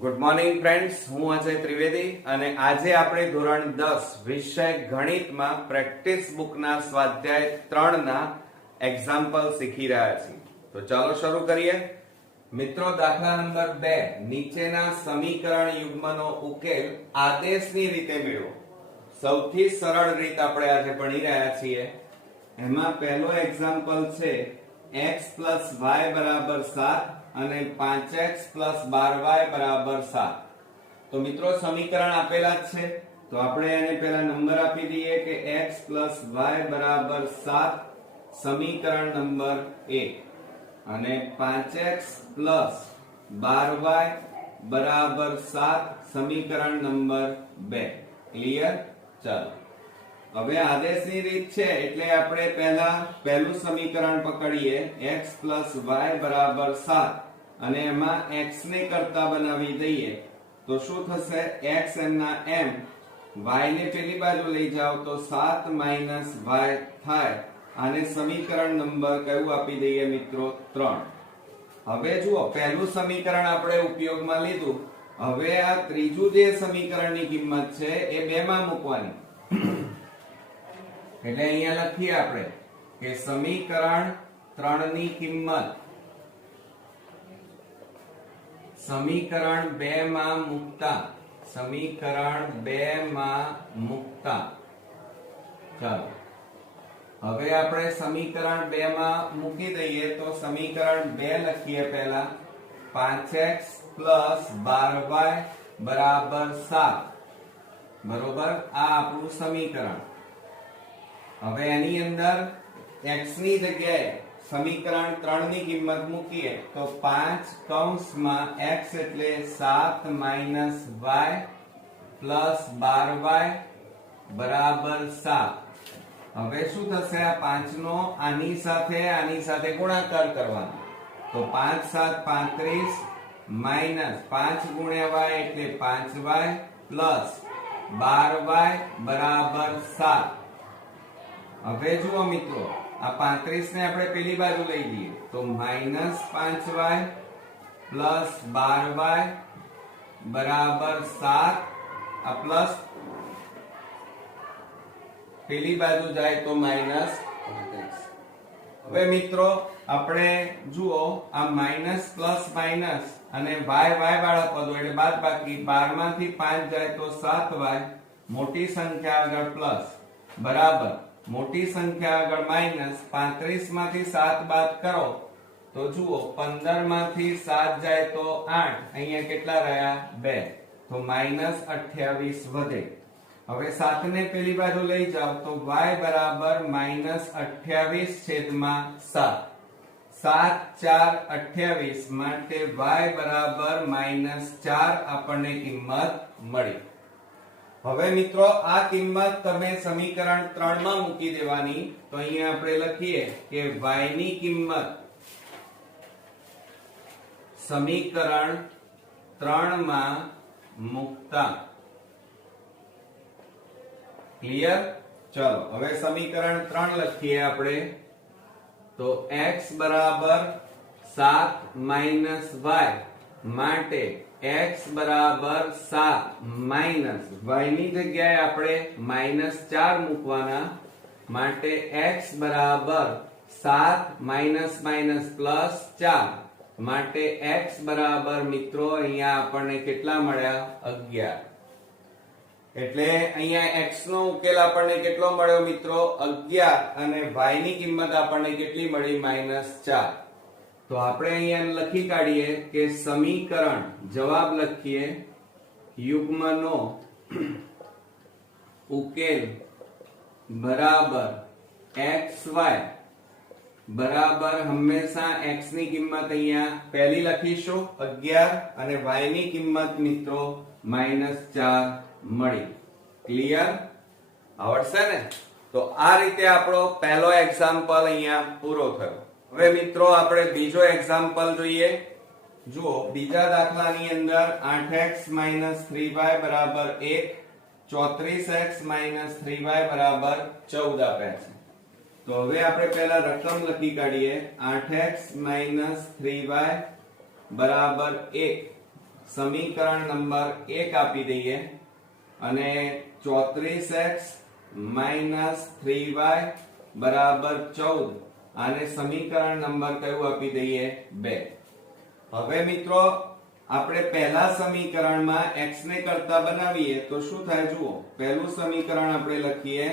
Good morning friends, હું અજય ત્રિવેદી અને આજે આપણે ધોરણ 10 વિષય ગણિતમાં પ્રેક્ટિસ બુકના સ્વાધ્યાય 3 ના એક્ઝામ્પલ શીખી રહ્યા છીએ. તો ચાલો શરૂ કરીએ. મિત્રો, દાખલા નંબર 2, નીચેના સમીકરણ યુગ્મનો ઉકેલ આદેશની રીતે મેળવો. સૌથી સરળ રીત આપણે આજે ભણી રહ્યા છીએ. એમાં પહેલો એક્ઝામ્પલ છે x + y = 7 અને 5x + 12y = 7. તો મિત્રો, સમીકરણ આપેલા જ છે, તો આપણે એને પહેલા નંબર આપી દઈએ કે x + y = 7 સમીકરણ નંબર 1 અને 5x + 12y = 7 સમીકરણ નંબર 2. ક્લિયર? ચાલો, હવે આદેશની રીત છે એટલે આપણે પહેલું સમીકરણ પકડીએ x + y = 7 અને એમાં x ને કરતા બનાવી દઈએ તો શું થશે? x એમના એમ, y ને પેલી બાજુ લઈ જાઓ તો 7 - y થાય. આને સમીકરણ નંબર કયું આપી દઈએ મિત્રો? 3. હવે જુઓ, પહેલું સમીકરણ આપણે ઉપયોગમાં લીધું. હવે આ ત્રીજું જે સમીકરણની કિંમત છે એ 2 માં મૂકવાની. એટલે અહીંયા લખીએ આપણે કે સમીકરણ 3 ની કિંમત સમીકરણ 2 માં મૂકતા ચાલો, હવે આપણે સમીકરણ 2 માં મૂકી દઈએ તો સમીકરણ 2 લખીએ પહેલા 5x + 12y = 7. બરોબર, આ આપણું સમીકરણ. હવે એની અંદર x ની જગ્યાએ સમીકરણ 3 ની કિંમત મૂકીએ તો 5 કૌંસમાં x એટલે 7 - y + 12y = 7. હવે શું થશે? આ 5 નો આની સાથે ગુણાકાર કરવાનો. તો 5 × 7 = 35 - 5 × y એટલે 5y + 12y = 7. હવે જુઓ મિત્રો, આ 35 ને આપણે પેલી બાજુ લઈ જઈએ તો -5y + 12y = 7. આ પ્લસ પેલી બાજુ જાય તો -35. હવે મિત્રો, આપણે જુઓ આ માઈનસ પ્લસ માઈનસ અને y વાળા પદો એટલે બાદબાકી. 12 માંથી 5 જાય તો 7y, મોટી સંખ્યા આગળ પ્લસ બરાબર મોટી સંખ્યા આગળ માઈનસ. 35 માંથી 7 બાદ કરો તો જુઓ 15 માંથી 7 જાય તો 8, અહીંયા કેટલા રહ્યા? 2, તો -28 વધે. હવે 7 ને પેલી બાજુ લઈ જાઓ તો y = -28/7. 7 × 4 = 28 માટે y = -4 આપણને કિંમત મળી. હવે મિત્રો, આ કિંમત તમે સમીકરણ 3 માં મૂકી દેવાની. તો અહીંયા આપણે લખીએ કે y ની કિંમત સમીકરણ 3 માં મૂકતા. ક્લિયર? ચલો, હવે સમીકરણ 3 લખીએ આપણે તો x = 7 - y માટે x = 7 - y ની જગ્યાએ આપણે -4 મૂકવાના. માટે x = 7 - +4 માટે x બરાબર મિત્રો અહીંયા આપણને કેટલા મળ્યા? 11. એટલે અહીંયા x નો ઉકેલ આપણને કેટલો મળ્યો મિત્રો? 11. અને y ની કિંમત આપણને કેટલી મળી? -4. તો આપણે અહીંયા લખી કાઢીએ કે સમીકરણ, જવાબ લખીએ, યુગ્મનો ઉકેલ બરાબર xy બરાબર હંમેશા x ની કિંમત અહીંયા પહેલી લખીશું 11 અને y ની કિંમત મિત્રો -4 મળી. ક્લિયર? આવડશે ને? તો આ રીતે આપણો પહેલો એક્ઝામ્પલ અહીંયા પૂરો થયો. હવે મિત્રો, આપણે બીજો એક્ઝામ્પલ જોઈએ. જુઓ, બીજા દાખલાની અંદર 8x - 3y = 1, 34x - 3y = 14 આપ્યા છે. તો હવે આપણે પહેલા રકમ લખી કાઢીએ. 8x - 3y = 1 સમીકરણ નંબર 1 આપી દઈએ અને 34x માઇનસ 3y બરાબર 14 આને સમીકરણ નંબર કયું આપી દઈએ 2. હવે મિત્રો આપણે પહેલા સમીકરણમાં x ને કરતા બનાવીએ તો શું થાય જુઓ. પહેલું સમીકરણ આપણે લખીએ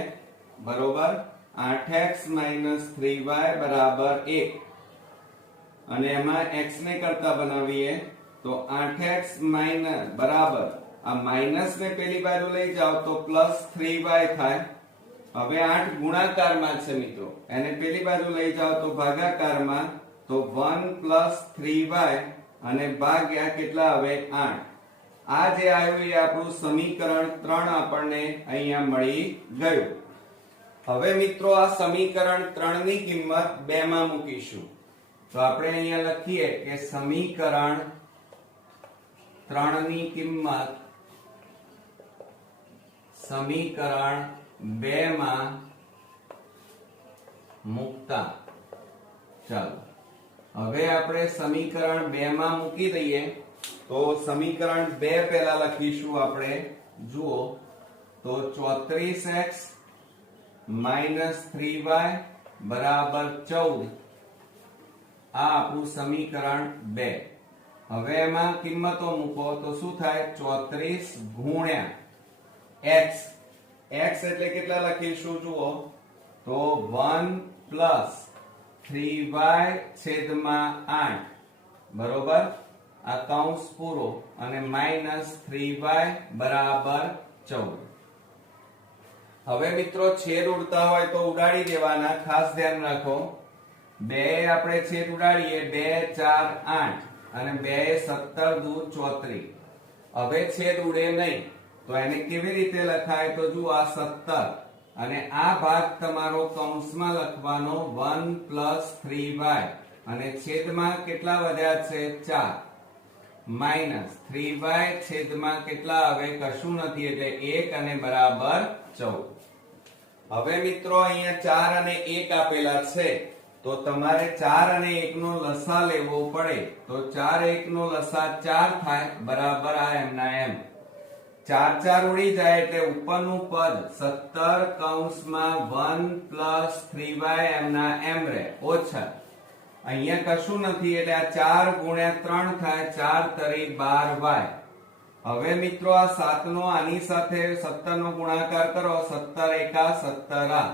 બરોબર 8x 3y બરાબર 1 અને એમાં x ને કરતા બનાવીએ તો 8x બરાબર આ માઈનસ ને પેલી બાજુ લઈ જાઓ તો પ્લસ 3y થાય. હવે 8 ગુણાકારમાં છે મિત્રો, એને પેલી બાજુ લઈ જાઓ તો ભાગાકારમાં, તો 1 પ્લસ 3y અને ભાગ્યા કેટલા આવે 8. આ જે આવ્યું એ આપણું સમીકરણ 3 આપણને અહીંયા મળી ગયું. હવે મિત્રો આ સમીકરણ 3 ની કિંમત 2 માં મૂકીશું તો આપણે અહીંયા લખીએ કે સમીકરણ 3 ની કિંમત સમીકરણ 2 માં મૂકતા. ચાલો હવે આપણે સમીકરણ 2 માં મૂકી દઈએ તો સમીકરણ 2 પહેલા લખીશું આપણે જુઓ તો 34x માઇનસ 3y બરાબર 14 આ આપણું સમીકરણ 2. હવે એમાં કિંમતો મૂકો તો શું થાય 34 ગુણ્યા x. x એટલે કેટલા લખીશું જુઓ તો 1 પ્લસ 3y છેદમાં 8 બરોબર આ કૌંસ પૂરો અને માઈનસ 3y બરાબર 14. હવે મિત્રો છેદ ઉડતા હોય તો ઉડાડી દેવાના, ખાસ ધ્યાન રાખો. 2 આપણે છેદ ઉડાડીએ 2 4 8 અને 2 17 દુ 34. હવે છેદ ઉડે નહીં તો એને કેવી રીતે લખાય તો જુઓ આ 17 અને આ ભાગ તમારો કૌંસમાં લખવાનો 1 પ્લસ 3y અને છેદમાં કેટલા વધ્યા છે 4 માઈનસ 3y છેદમાં કેટલા આવે કશું નથી એટલે 1 અને બરાબર 14. હવે મિત્રો અહીંયા 4 અને 1 આપેલા છે તો તમારે 4 અને 1 નો લસા લેવો પડે તો 4 1 નો લસા 4 થાય બરાબર આ એમના એમ. 4 4 ઉડી જાય એટલે ઉપરનું પદ 17 કૌંસમાં 1 પ્લસ 3y એમના એમ રહે ઓછા અહીંયા કશું નથી એટલે આ 4 ગુણ્યા 3 થાય 4 તરી 12y. હવે મિત્રો આ 7 નો આની સાથે 17 નો ગુણાકાર કરો 17 એકા 17 આ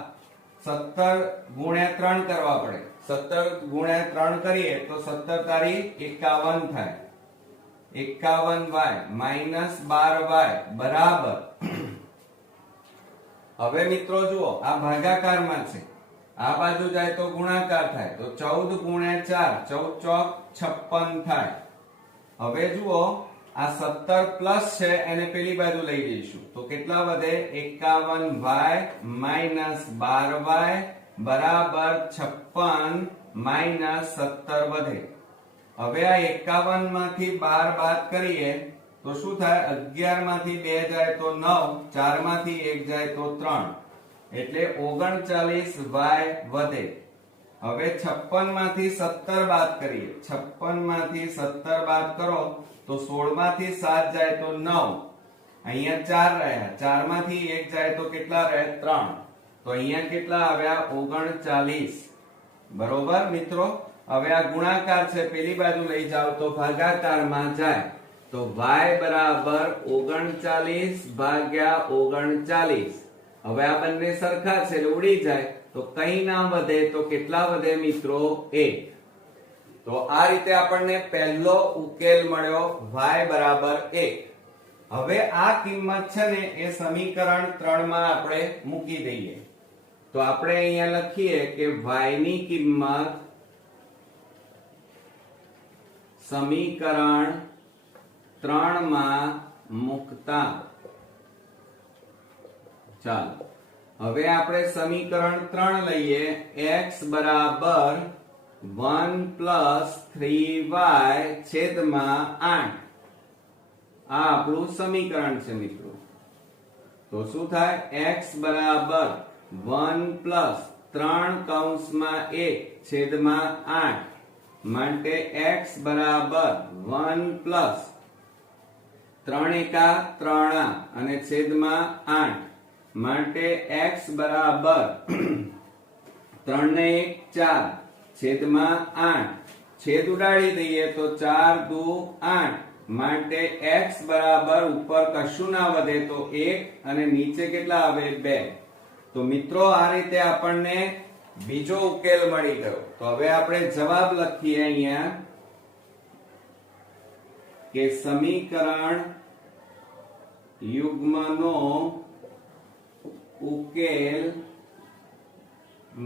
17 ગુણ્યા 3 કરવા પડે. 17 ગુણ્યા 3 કરીએ તો 17 તારી 51 થાય 51y માઈનસ 12y બરાબર. હવે મિત્રો જુઓ આ ભાગાકારમાં છે, આ બાજુ જાય તો ગુણાકાર થાય તો 14 ગુણ્યા 4 14 ચોક 56 થાય. હવે જુઓ આ 17 પ્લસ છે એને પેલી બાજુ લઈ જઈશું તો કેટલા વધે 51y માઈનસ 12y બરાબર 56 માઈનસ 17 વધે. હવે આ 51 માંથી 12 બાદ કરીએ તો શું થાય 11 માંથી 2 જાય તો 9 4 માંથી 1 જાય તો 3 એટલે 39y વધે. હવે 56 માંથી 17 બાદ કરીએ 56 માંથી 17 બાદ કરો તો 16 માંથી 7 જાય તો 9 અહીંયા 4 રહ્યા 4 માંથી 1 જાય તો કેટલા રહે 3 તો અહીંયા કેટલા આવ્યા 39 બરોબર મિત્રો. હવે આ ગુણાકાર છે પેલી બાજુ લઈ જાઓ તો ભાગાકારમાં જાય તો y બરાબર 39 ભાગ્યા 39. હવે આ બંને સરખા છે એટલે ઉડી જાય તો કઈ ના વધે તો કેટલા વધે મિત્રો 1. તો આ રીતે આપણને પહેલો ઉકેલ મળ્યો y બરાબર 1. હવે આ કિંમત છે ને એ સમીકરણ 3 માં આપણે મૂકી દઈએ તો આપણે અહીંયા લખીએ કે y ની કિંમત સમીકરણ 3 માં મૂકતા. ચાલો હવે આપણે સમીકરણ 3 લઈએ x બરાબર 1 પ્લસ 3y છેદમાં 8 આ આપણું સમીકરણ છે મિત્રો. તો શું થાય x બરાબર 1 પ્લસ 3 કૌંસમાં 1 છેદમાં 8 માટે x બરાબર 1 પ્લસ 3 એકા 3 અને છેદમાં 8 માટે x બરાબર 3 ને 1 4 છેદમાં 8 છેદ ઉડાડી દઈએ તો 4 દુ 8 માટે x બરાબર ઉપર કશું ના વધે તો 1 અને નીચે કેટલા આવે 2. તો મિત્રો આ રીતે આપણને બીજો ઉકેલ મળી ગયો. તો હવે આપણે જવાબ લખીએ અહીંયા કે સમીકરણ યુગ્મનો ઉકેલ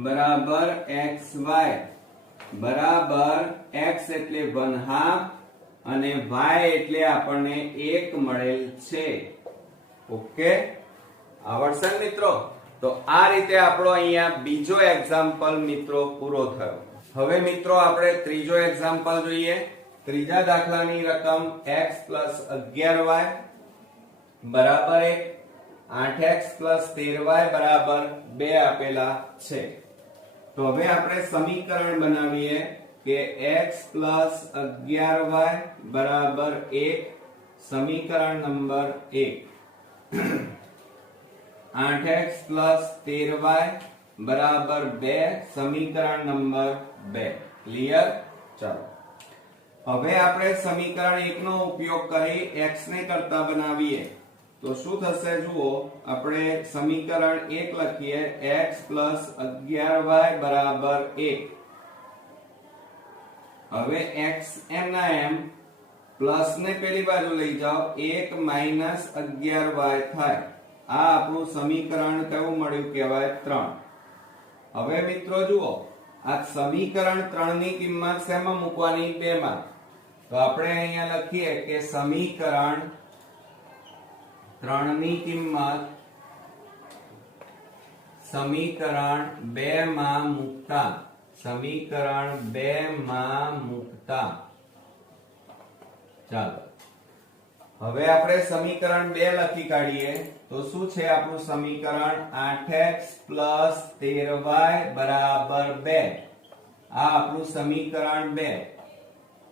બરાબર xy બરાબર x એટલે 1/2 અને y એટલે આપણને 1 મળેલ છે. ઓકે, આવડશે ને મિત્રો? તો આ રીતે આપણો અહીંયા બીજો એક્ઝામ્પલ મિત્રો પૂરો થયો. હવે મિત્રો આપણે ત્રીજો એક્ઝામ્પલ જોઈએ. ત્રીજા દાખલાની રકમ x + 11y બરાબર 1, 8x + 13y બરાબર 2 આપેલા છે. તો હવે આપણે સમીકરણ બનાવીએ કે x + 11y બરાબર 1, સમીકરણ નંબર 1. 8x + 13y બરાબર 2, સમીકરણ નંબર 2. ક્લિયર? ચાલો હવે આપણે સમીકરણ 1 નો ઉપયોગ કરી x ને કરતા બનાવીએ. તો શું થશે જુઓ, આપણે સમીકરણ 1 લખીએ x + 11y બરાબર 1. હવે x એમ ના એમ પ્લસ ને પેલી બાજુ લઈ જાઓ 1 - 11y થાય. આ આપણું સમીકરણ કેવું મળ્યું કહેવાય 3. હવે મિત્રો જુઓ, આ સમીકરણ 3 ની કિંમત શેમાં મૂકવાની? 2 માં. તો આપણે અહીંયા લખીએ કે સમીકરણ 3 ની કિંમત સમીકરણ 2 માં મૂકતા, સમીકરણ 2 માં મૂકતા. ચાલો હવે આપણે સમીકરણ 2 લખી કાઢીએ. તો શું છે આપણું સમીકરણ? 8x + 13y બરાબર 2. આ આપણું સમીકરણ 2.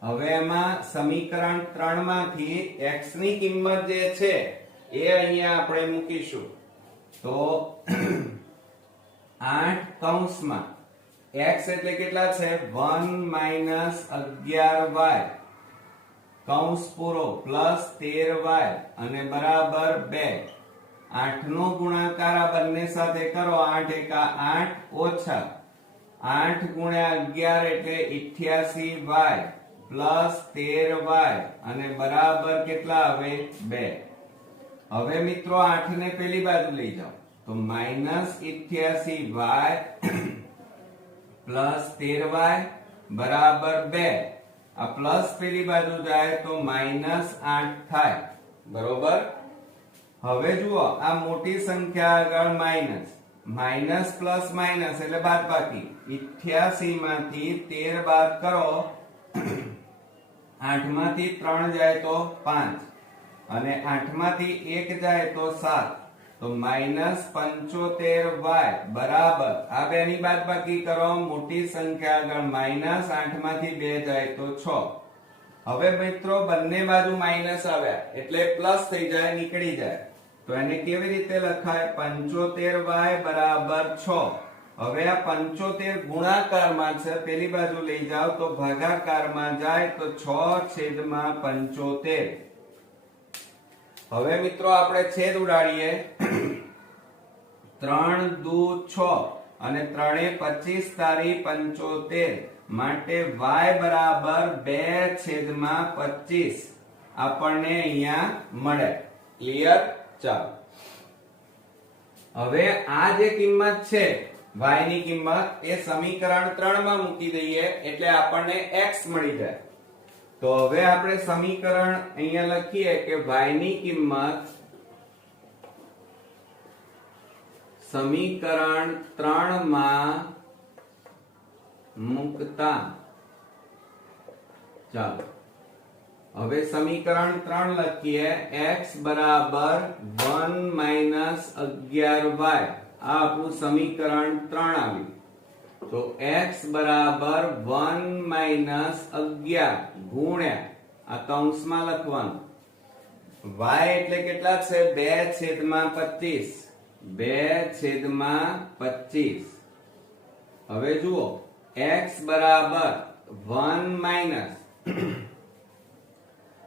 હવે એમાં સમીકરણ 3 માંથી x ની કિંમત જે છે એ અહીંયા આપણે મૂકીશું. તો 8 કૌંસમાં x એટલે કેટલા છે? 1 - 11y કૌંસ પૂરો પ્લસ 13y અને બરાબર 2. 8 નો ગુણાકાર આ બંને સાથે કરો. 8 એકા 8 ઓછા 8 ગુણ્યા 11 એટલે 88y પ્લસ 13y અને બરાબર કેટલા આવે? 2. હવે મિત્રો 8 ને પેલી બાજુ લઈ જાઓ તો -88y પ્લસ 13y બરાબર 2. આ પ્લસ પેલી બાજુ જાય તો -8 થાય. બરોબર? હવે જુઓ, આ મોટી સંખ્યા આગળ માઈનસ, માઈનસ પ્લસ માઈનસ એટલે બાદબાકી. 88 માંથી 13 બાદ કરો 8 માંથી 3 જાય તો 5 અને 8 માંથી 1 જાય તો 7. તો -75y બરાબર આ બેની બાદબાકી કરો. મોટી સંખ્યા આગળ માઈનસ, 8 માંથી 2 જાય તો 6. હવે મિત્રો બંને બાજુ માઈનસ આવ્યા એટલે પ્લસ થઈ જાય, નીકળી જાય. તો એને કેવી રીતે લખાય? 75y બરાબર 6. હવે આ 75 ગુણાકારમાં છે, પેલી બાજુ લઈ જાઓ તો ભાગાકારમાં જાય તો 6/75. હવે મિત્રો આપણે છેદ ઉડાડીએ. 3 દુ 6 અને 3 × 25 તારી 75 માટે y બરાબર 2/25 આપણને અહીંયા મળે. ક્લિયર? ચાલો હવે આ જે કિંમત છે y ની કિંમત એ સમીકરણ 3 માં મૂકી દઈએ એટલે આપણને x મળી જાય. તો હવે આપણે સમીકરણ અહીંયા લખીએ કે y ની કિંમત સમીકરણ 3 માં મૂકતા. ચાલો હવે સમીકરણ 3 લખીએ. x બરાબર 1 - 11y. આ આપણું સમીકરણ 3 આવ્યું. તો x બરાબર 1 - 11 ગુણ્યા આ કૌંસમાં લખવાનું y એટલે કેટલા છે 2/25. 2/25. હવે જુઓ x બરાબર 1 માઇનસ,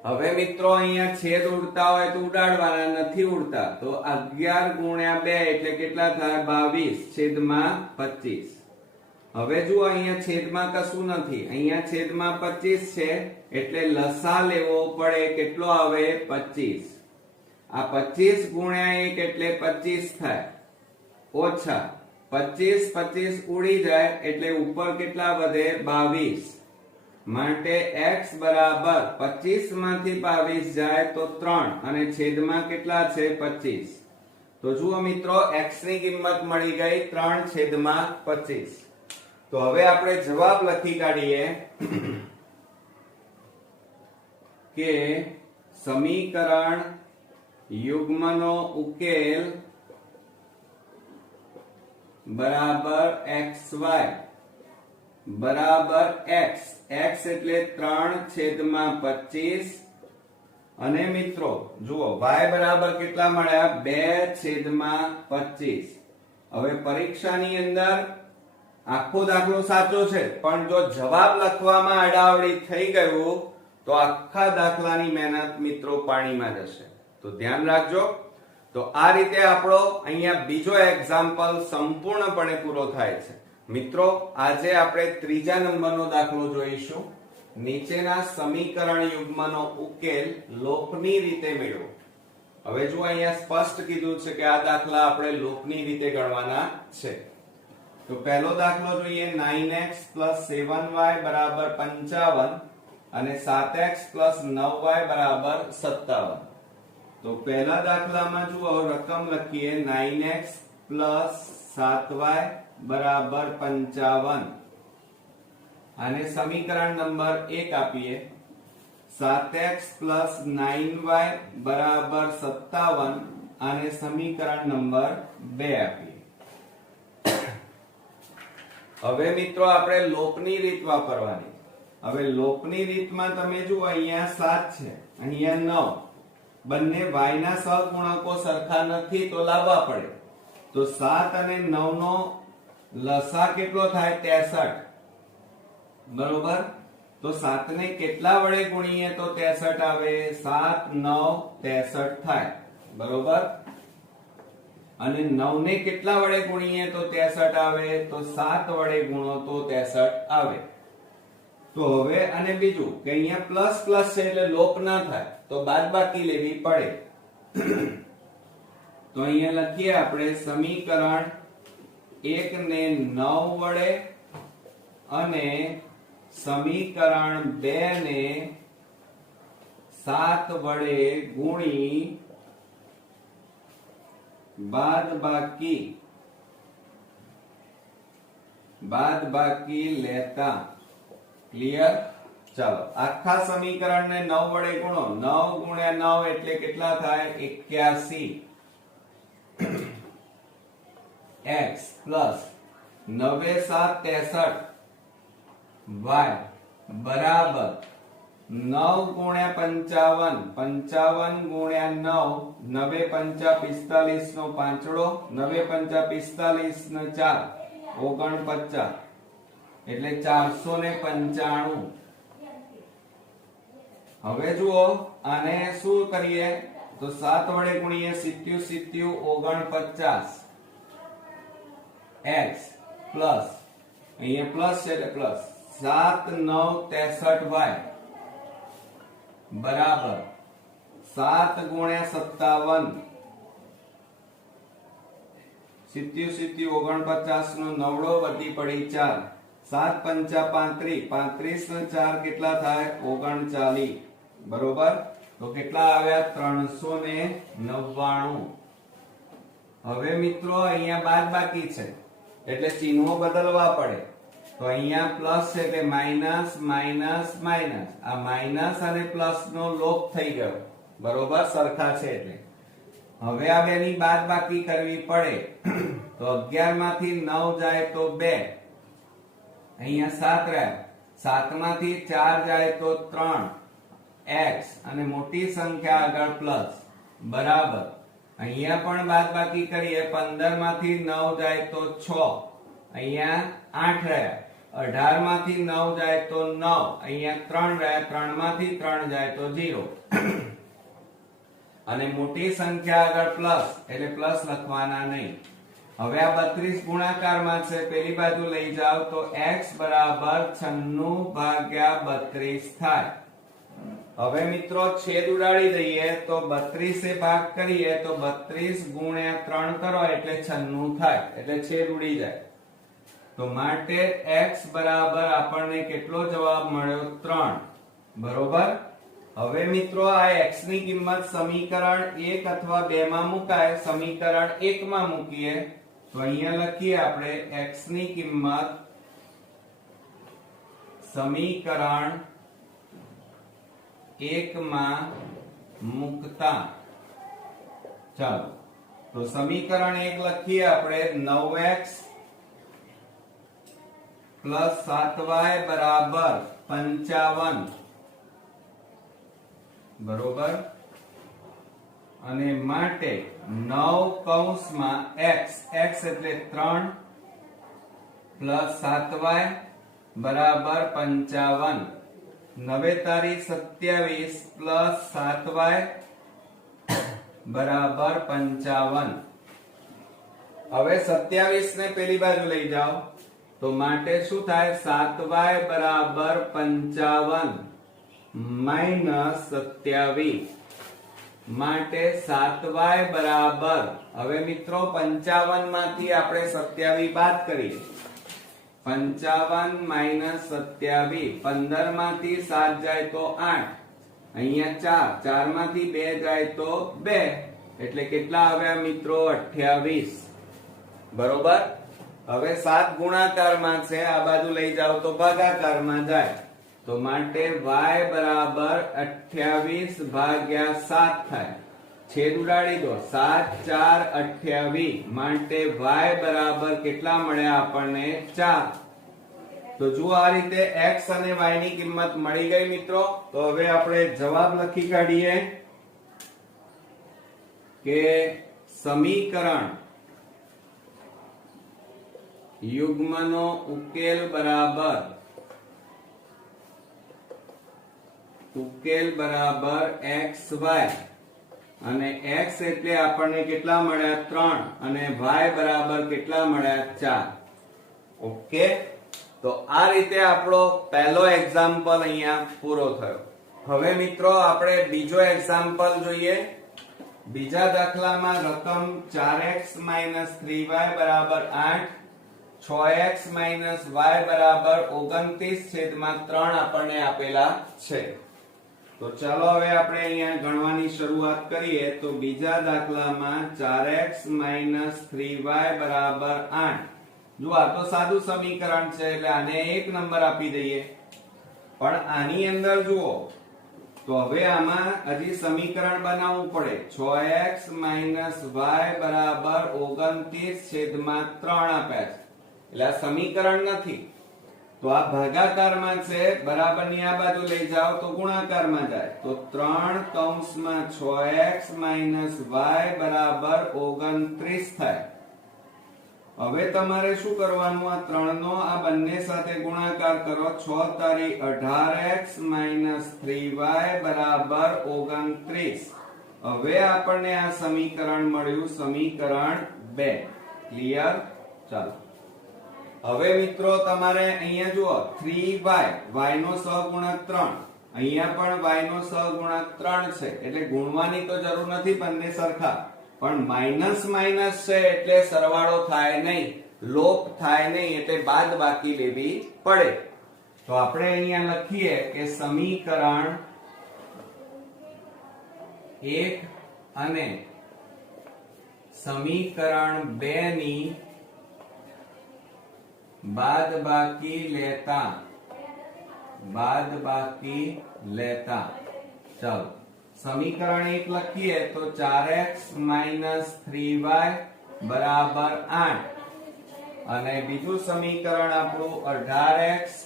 હવે મિત્રો અહીંયા છેદ ઉડતા હોય તો ઉડાડવાના, નથી ઉડતા તો 11 ગુણ્યા 2 એટલે કેટલા થાય 22/25. હવે જુઓ અહીંયા છેદમાં કશું નથી, અહીંયા છેદમાં 25 છે એટલે લસા લેવો પડે, કેટલો આવે 25. આ 25 ગુણ્યા 1 એટલે 25 થાય, ઓછા 25 ઉડી જાય એટલે ઉપર કેટલા વધે 22. માટે x બરાબર 25 માંથી 22 જાય તો 3 અને છેદમાં કેટલા છે 25. તો જુઓ મિત્રો x ની કિંમત મળી ગઈ 3/25. તો હવે આપણે જવાબ લખી કાઢીએ કે સમીકરણ યુગ્મનો ઉકેલ બરાબર xy બરાબર x. x એટલે 3/25 અને મિત્રો જુઓ y બરાબર કેટલા મળ્યા 2/25. હવે પરીક્ષાની અંદર આખો દાખલો સાચો છે, પણ જો જવાબ લખવામાં આડાઅવળી થઈ ગયું તો આખા દાખલાની મહેનત મિત્રો પાણીમાં જશે. તો ધ્યાન રાખજો. તો આ રીતે આપણો અહીંયા બીજો એક્ઝામ્પલ સંપૂર્ણપણે પૂરો થાય છે. મિત્રો આજે આપણે ત્રીજા નંબરનો દાખલો જોઈશું. નીચેના સમીકરણ યુગ્મનો ઉકેલ લોપની રીતે મેળવો. હવે જો અહીંયા સ્પષ્ટ કીધું છે કે આ દાખલા આપણે લોપની રીતે ગણવાના છે. તો પહેલો દાખલો જોઈએ 9x 7y 55 અને 7x 9y 57. તો પહેલા દાખલામાં જુઓ રકમ લખીએ 9x 7y 55 અને સમીકરણ નંબર 1 આપીએ 7x 9y 57 અને સમીકરણ નંબર 2 આપીએ. હવે મિત્રો આપણે લોપની રીત વાપરવાની. હવે લોપની રીતમાં તમે જુઓ અહીંયા 7 છે, અહીંયા 9. બંને y ના સહગુણકો સરખા નથી તો લાવવા પડે. તો 7 અને 9 નો લસા કેટલો થાય 63. બરોબર. તો 7 ને કેટલા વડે ગુણીએ તો 63 આવે 7 9 63 થાય. બરોબર. અને 9 ને કેટલા વડે ગુણીએ તો 63 આવે તો 7 વડે ગુણો તો 63 આવે. તો હવે અને બીજું કે અહીંયા પ્લસ પ્લસ છે એટલે લોપ ના થાય તો બાદબાકી લેવી પડે. તો અહીંયા લખીએ આપણે સમીકરણ 1 ને 9 વડે અને સમીકરણ 2 ને 7 વડે ગુણી બાદબાકી લેતા. ક્લિયર? ચાલો આખા સમીકરણ ને 9 વડે ગુણો. 9 ગુણ્યા 9 એટલે કેટલા થાય 81. x પ્લસ 9 7 63 y બરાબર 9 ગુણ્યા 55. 55 ગુણ્યા 9 9 5 45 નો પાંચડો. 9 5 45 ને 4 49 એટલે 495. હવે જુઓ આને શું કરીએ તો 7 વડે ગુણીએ 70 49 x પ્લસ અહીંયા પ્લસ છે એટલે પ્લસ 7 9 63 y બરાબર 7 ગુણ્યા 57 70 49 નો નવડો વધી પડી 4 7 5 35 35 ને 4 કેટલા થાય 39. બરોબર. તો કેટલા આવ્યા 399. હવે મિત્રો અહીંયા બાદબાકી છે એટલે ચિહ્નો બદલવા પડે. તો અહીંયા પ્લસ છે એટલે માઈનસ માઈનસ માઈનસ. આ માઈનસ અને પ્લસ નો લોપ થઈ ગયો. બરોબર, સરખા છે એટલે. હવે આ બેની બાદબાકી કરવી પડે. તો 11 માંથી 9 જાય તો 2. અહીંયા 7 રહ્યા. 7 માંથી 4 જાય તો 3. x અને મોટી સંખ્યા આગળ પ્લસ બરાબર અહીંયા પણ બાદબાકી કરીએ 15 માંથી 9 જાય તો 6 અહીંયા 8 રહ્યા 18 માંથી 9 જાય તો 9 અહીંયા 3 રહ્યા 3 માંથી 3 જાય તો 0 અને મોટી સંખ્યા આગળ પ્લસ એટલે પ્લસ લખવાના નહીં હવે આ 32 ગુણાકારમાં છે પેલી બાજુ લઈ જાવ તો x બરાબર 96 ભાગ્યા 32 થાય હવે મિત્રો છેદ ઉડાડી દઈએ તો 32 એ ભાગ કરીએ તો 32 ગુણ્યા 3 કરો એટલે 96 થાય એટલે છેદ ઉડી જાય તો માટે x બરાબર આપણને કેટલો જવાબ મળ્યો 3 બરોબર હવે મિત્રો આ x ની કિંમત સમીકરણ 1 અથવા 2 માં મુકાય સમીકરણ 1 માં મૂકીએ તો અહીંયા લખીએ આપણે x ની કિંમત સમીકરણ 1 માં મુકતા ચાલો તો સમીકરણ 1 લખીએ આપણે 9x પ્લસ 7y બરાબર 55 બરોબર અને માટે 9 કૌંસમાં x એટલે 3 પ્લસ 7y બરાબર 55 9 તારીખ 27 પ્લસ 7y બરાબર 55 હવે 27 ને પેલી બાજુ લઈ જાઓ તો માટે શું થાય 7y બરાબર 55 માઈનસ 27 માટે 7y બરાબર હવે મિત્રો 55 માંથી આપણે 27 બાદ કરીએ 55 માઈનસ 27 15 માંથી 7 જાય તો 8 અહીંયા 4 માંથી 2 જાય તો 2 એટલે કેટલા આવ્યા મિત્રો 28 બરોબર હવે 7 ગુણાકારમાં છે આ બાજુ લઈ જાવ તો ભાગાકારમાં જાય તો માટે y બરાબર 28 ભાગ્યા 7 થાય છેદ ઉડાડી દો 7 4 28 માટે y બરાબર કેટલા મળ્યા આપણને 4 તો જો આ રીતે x અને y ની કિંમત મળી ગઈ મિત્રો તો હવે આપણે જવાબ લખી કાઢીએ કે સમીકરણ યુગ્મનો ઉકેલ બરાબર xy અને x એટલે આપણને કેટલા મળ્યા 3 અને y બરાબર કેટલા મળ્યા 4 ઓકે તો આ રીતે આપણો પહેલો એક્ઝામ્પલ અહીંયા પૂરો થયો હવે મિત્રો આપણે બીજો એક્ઝામ્પલ જોઈએ બીજા દાખલામાં રકમ 4x 3y બરાબર 8 6x y બરાબર 29/3 આપણને આપેલા છે તો ચાલો હવે આપણે અહીંયા ગણવાની શરૂઆત કરીએ તો બીજા દાખલામાં 4x 3y બરાબર 8 જો આ તો સાદું સમીકરણ છે એટલે આને એક નંબર આપી દઈએ પણ આની અંદર જુઓ તો હવે આમાં હજી સમીકરણ બનાવવું પડે 6x y બરાબર 29/3 આપ્યા છે એટલે આ સમીકરણ નથી તો આ ભાગાકારમાં છે બરાબરની આ બાજુ લઈ જાઓ તો ગુણાકારમાં જાય તો 3 કૌંસમાં 6x y બરાબર 29 થાય હવે તમારે શું કરવાનું આ 3 નો આ બંને સાથે ગુણાકાર કરો 6 તારી 18x 3y બરાબર 29 હવે આપણને આ સમીકરણ મળ્યું સમીકરણ 2 ક્લિયર ચાલો હવે મિત્રો તમારે અહીંયા જુઓ 3y y નો સહગુણક 3 અહીંયા પણ y નો સહગુણક 3 છે એટલે ગુણવાની તો જરૂર નથી બંને સરખા પણ માઈનસ માઈનસ છે એટલે સરવાળો થાય નહીં લોપ થાય નહીં એટલે બાદબાકી લેવી પડે તો આપણે અહીંયા લખીએ કે સમીકરણ 1 અને સમીકરણ 2 ની બાદબાકી લેતા ચાલો સમીકરણ 1 લખીએ તો 4x 3y બરાબર 8 અને બીજું સમીકરણ આપણું 18x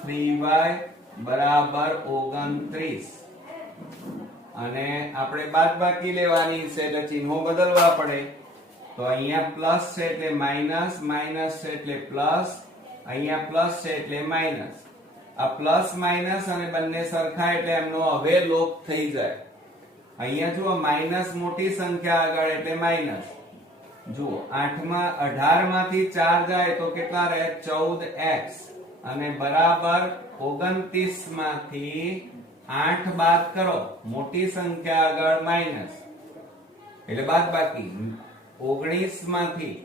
3y બરાબર 29 અને આપણે બાદબાકી લેવાની છે એટલે ચિહ્નો બદલવા પડે તો અહીંયા પ્લસ છે એટલે માઈનસ, માઈનસ છે એટલે પ્લસ, અહીંયા પ્લસ છે એટલે માઈનસ. આ પ્લસ માઈનસ અને બંને સરખા એટલે એમનો હવે લોપ થઈ જાય. અહીંયા જુઓ માઈનસ મોટી સંખ્યા આગળ એટલે માઈનસ. જુઓ 18 માંથી 4 જાય તો કેટલા રહે 14x અને બરાબર 29 માંથી 8 બાદ કરો મોટી સંખ્યા આગળ માઈનસ એટલે બાદબાકી 19 માંથી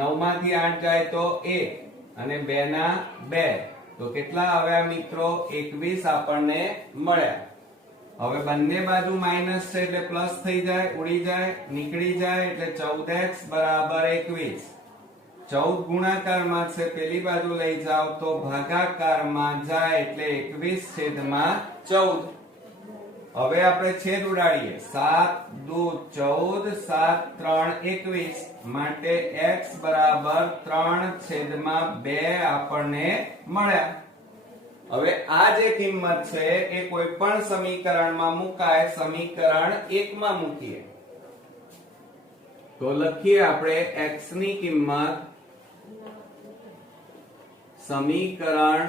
9 માંથી 8 જાય તો 1 અને 2 ના 2 તો કેટલા આવ્યા મિત્રો 21 આપણને મળ્યા. હવે બંને બાજુ માઈનસ છે એટલે પ્લસ થઈ જાય, ઉડી જાય, નીકળી જાય એટલે 14x બરાબર 21. 14 ગુણાકારમાં છે પેલી બાજુ લઈ જાવ તો ભાગાકારમાં જાય એટલે 21/14. હવે આપણે છેદ ઉડાડીએ 7 દુ 14 7 3 21 માટે x બરાબર 3/2 આપણને મળ્યા. હવે આ જે કિંમત છે એ કોઈ પણ સમીકરણમાં મુકાય, સમીકરણ 1 માં મૂકીએ તો લખીએ આપણે x ની કિંમત સમીકરણ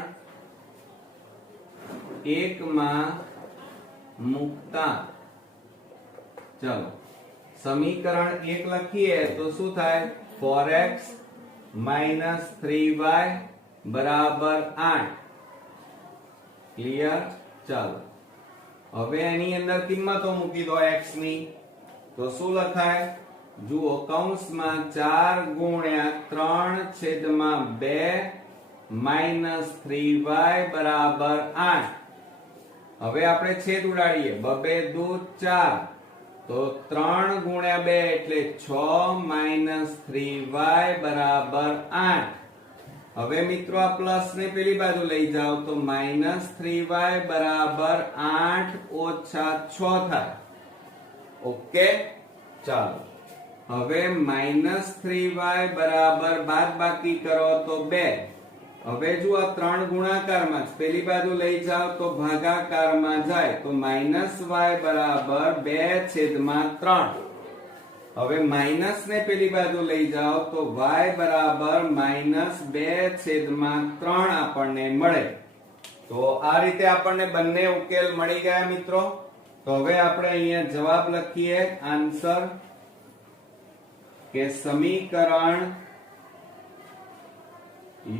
1 માં મુકતા. ચલો સમીકરણ 1 લખીએ તો શું થાય 4x - 3y બરાબર 8. ક્લિયર? ચાલો હવે એની અંદર કિંમતો મૂકી દો x ની તો શું લખાય જુઓ કૌંસમાં 4 ગુણ્યા 3/2 માઈનસ 3y બરાબર 8. હવે આપણે છેદ ઉડાડીએ 2 દુ 4 તો 3 ગુણ્યા 2 એટલે 6 માઈનસ 3y બરાબર 8. હવે મિત્રો આ પ્લસ ને પેલી બાજુ લઈ જાઓ તો માઈનસ 3y બરાબર 8 ઓછા 6 થાય. ઓકે ચાલો હવે માઈનસ 3y બરાબર બાદબાકી કરો તો 2. હવે જો આ 3 ગુણાકારમાં પેલી બાજુ લઈ જાઓ તો ભાગાકારમાં જાય તો માઈનસ y બરાબર 2/3. હવે માઈનસ ને પેલી બાજુ લઈ જાઓ તો y બરાબર માઈનસ 2/3 આપણને મળે. તો આ રીતે આપણને બંને ઉકેલ મળી ગયા મિત્રો. તો હવે આપણે અહીંયા જવાબ લખીએ આન્સર કે સમીકરણ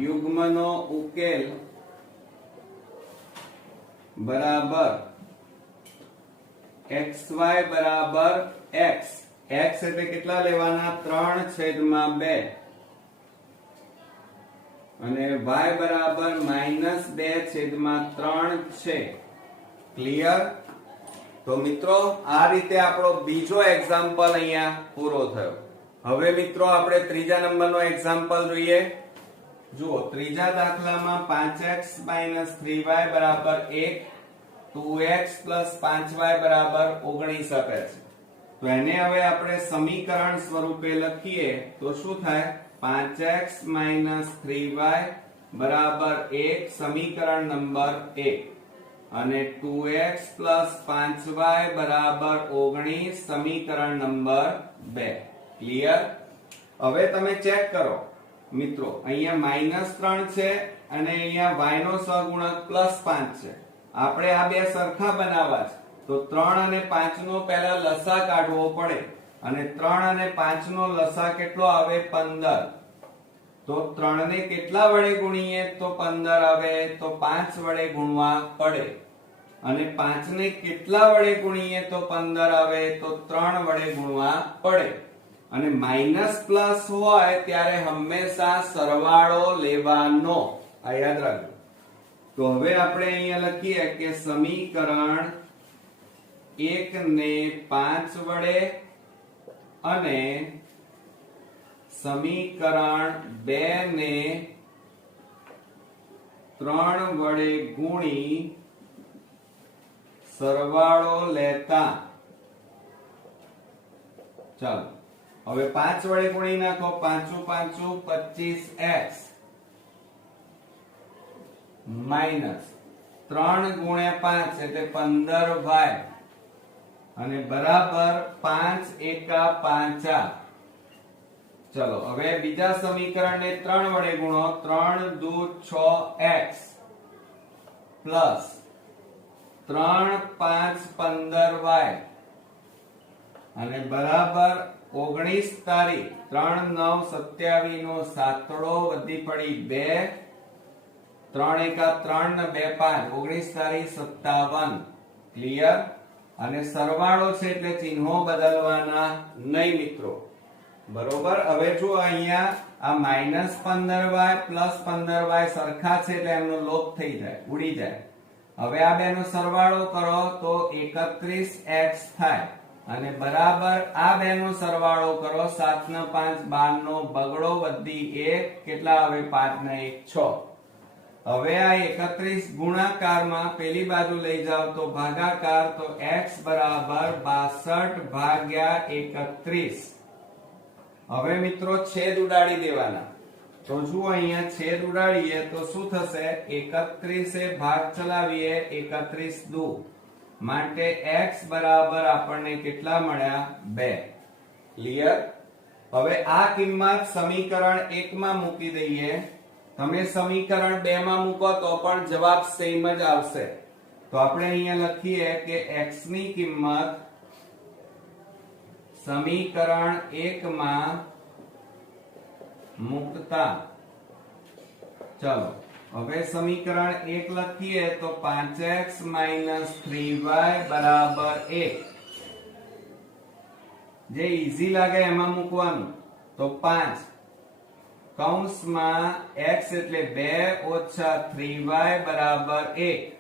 યુગ્મનો ઉકેલ બરાબર xy બરાબર x. x એટલે કેટલા લેવાના 3/2 અને y બરાબર -2/3 છે. ક્લિયર? તો મિત્રો આ રીતે આપણો બીજો એક્ઝામ્પલ અહીંયા પૂરો થયો. હવે મિત્રો આપણે ત્રીજા નંબરનો એક્ઝામ્પલ જોઈએ. જુઓ ત્રીજા દાખલામાં 5x - 3y બરાબર 1, 2x + 5y બરાબર 19 આપે છે. તો એને હવે આપણે સમીકરણ સ્વરૂપે લખીએ તો શું થાય 5x - 3y બરાબર 1 સમીકરણ નંબર 1 અને 2x + 5y બરાબર 19 સમીકરણ નંબર 2. ક્લિયર? હવે તમે ચેક કરો મિત્રો અહીંયા -3 છે અને અહીંયા y નો સહગુણક +5 છે. આપણે આ બે સરખા બનાવવા છે તો 3 અને 5 નો પહેલા લસા કાઢવો પડે અને 3 અને 5 નો લસા કેટલો આવે 15. તો 3 ને કેટલા વડે ગુણીએ તો 15 આવે તો 5 વડે ગુણવા પડે અને 5 ને કેટલા વડે ગુણીએ તો 15 આવે તો 3 વડે ગુણવા પડે. અને માઈનસ પ્લસ હોય ત્યારે હંમેશા સરવાળો લેવાનો, આ યાદ રાખજો. તો હવે આપણે અહીંયા લખીએ કે સમીકરણ 1 ને 5 વડે અને સમીકરણ 2 ને 3 વડે ગુણી સરવાળો લેતા. ચાલો હવે 5 વડે ગુણી નાખો 5 5 25x માઈનસ 3 ગુણ્યા 5 એટલે 15y અને બરાબર 5 એકા 5 ચલો હવે બીજા સમીકરણને 3 વડે ગુણો 3 દુ 6x પ્લસ 3 5 15y અને બરાબર 19 તારીખ 3 9 27 નો સાતડો વધી પડી 2 3 એકા 3 ને 2 5 19 તારીખ 57 ક્લિયર અને સરવાળો છે એટલે ચિહ્નો બદલવાના નહીં મિત્રો બરોબર હવે જો અહીંયા આ -15y +15y સરખા છે એટલે એમનો લોપ થઈ જાય ઉડી જાય હવે આ બેનો સરવાળો કરો તો 31x થાય અને બરાબર આ બેનો સરવાળો કરો 7 ને 5 12 નો બગડો વધી 1 કેટલા હવે 5 ને 1 6 હવે આ 31 ગુણાકારમાં પેલી બાજુ લઈ જાવ તો ભાગાકાર તો x બરાબર 62 ભાગ્યા 31 હવે મિત્રો છેદ ઉડાડી દેવાના તો જુઓ અહીંયા છેદ ઉડાડીએ તો શું થશે 31 એ ભાગ ચલાવીએ 31 દુ માટે x બરાબર આપણને કેટલા મળ્યા 2 ક્લિયર હવે આ કિંમત સમીકરણ 1 માં મૂકી દઈએ તમે સમીકરણ 2 માં મૂકો તો પણ જવાબ સેમ જ આવશે તો આપણે અહીંયા લખીએ કે x ની કિંમત સમીકરણ 1 માં મૂકતા ચલો હવે સમીકરણ 1 લખીએ તો 5x - 3y બરાબર 1 જે ઈઝી લાગે એમાં મૂકવાનું તો 5 કૌંસમાં x એટલે 2 ઓછા 3y બરાબર 1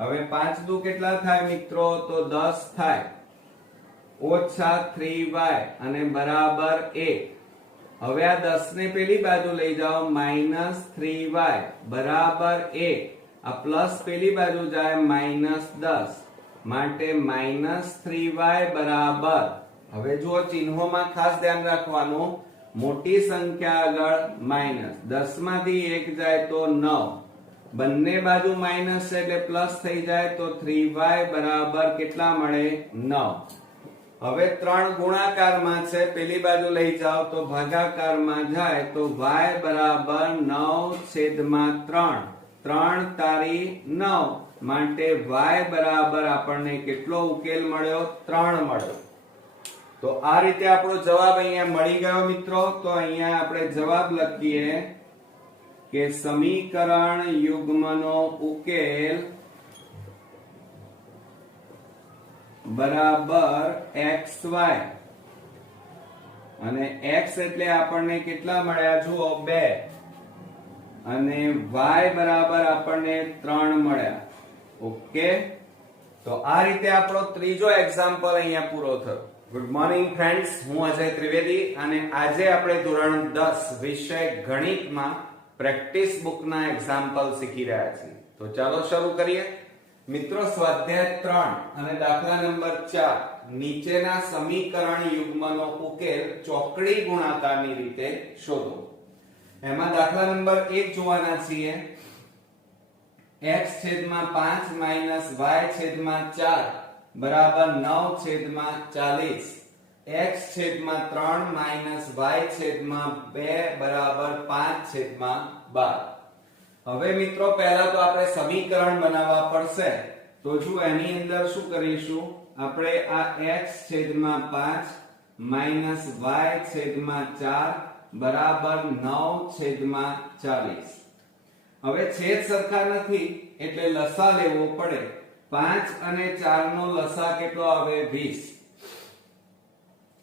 હવે 5 દુ કેટલા થાય મિત્રો તો 10 થાય ઓછા 3y અને બરાબર 1 હવે આ 10 ને પેલી બાજુ લઈ જાઓ -3y બરાબર 1 આ પ્લસ પેલી બાજુ જાય -10 માટે -3y બરાબર હવે જુઓ ચિહ્નોમાં ખાસ ધ્યાન રાખવાનું મોટી સંખ્યા આગળ માઈનસ 10 માંથી 1 જાય તો 9 બંને બાજુ માઈનસ છે એટલે પ્લસ થઈ જાય તો 3y બરાબર કેટલા મળે 9 હવે 3 ગુણાકારમાં છે પેલી બાજુ લઈ જાઓ તો ભાગાકારમાં જાય તો y બરાબર 9/3 3 તારી 9 માટે y બરાબર આપણને કેટલો ઉકેલ મળ્યો 3 મળ્યો તો આ રીતે આપણો જવાબ અહીંયા મળી ગયો મિત્રો તો અહીંયા આપણે જવાબ લખીએ કે સમીકરણ યુગ્મનો ઉકેલ બરાબર xy અને x એટલે આપણને કેટલા મળ્યા જુઓ 2 અને y બરાબર આપણને 3 મળ્યા ઓકે તો આ રીતે આપણો ત્રીજો એક્ઝામ્પલ અહીંયા પૂરો થયો ગુડ મોર્નિંગ ફ્રેન્ડ્સ હું અજય ત્રિવેદી અને આજે આપણે ધોરણ 10 વિષય ગણિતમાં પ્રેક્ટિસ બુકના એક્ઝામ્પલ શીખી રહ્યા છીએ તો ચાલો શરૂ કરીએ મિત્રો સ્વાધ્યાય 3 અને દાખલા નંબર 4 નીચેના સમીકરણ યુગ્મનો ઉકેલ ચોકડી ગુણાકારની રીતે શોધો એમાં દાખલા નંબર 1 જોવાના છીએ x છેદમાં 5 માઈનસ y છેદમાં 4 બરાબર 9/40 x છેદમાં 3 માઈનસ y છેદમાં 2 બરાબર 5/12 હવે મિત્રો પહેલા તો આપણે સમીકરણ બનાવવા પડશે તો જો એની અંદર શું કરીશું આપણે આ x છેદમાં 5 માઈનસ y છેદમાં 4 બરાબર 9/40 હવે છેદ સરખા નથી એટલે લસા લેવો પડે 5 અને 4 નો લસા કેટલો આવે 20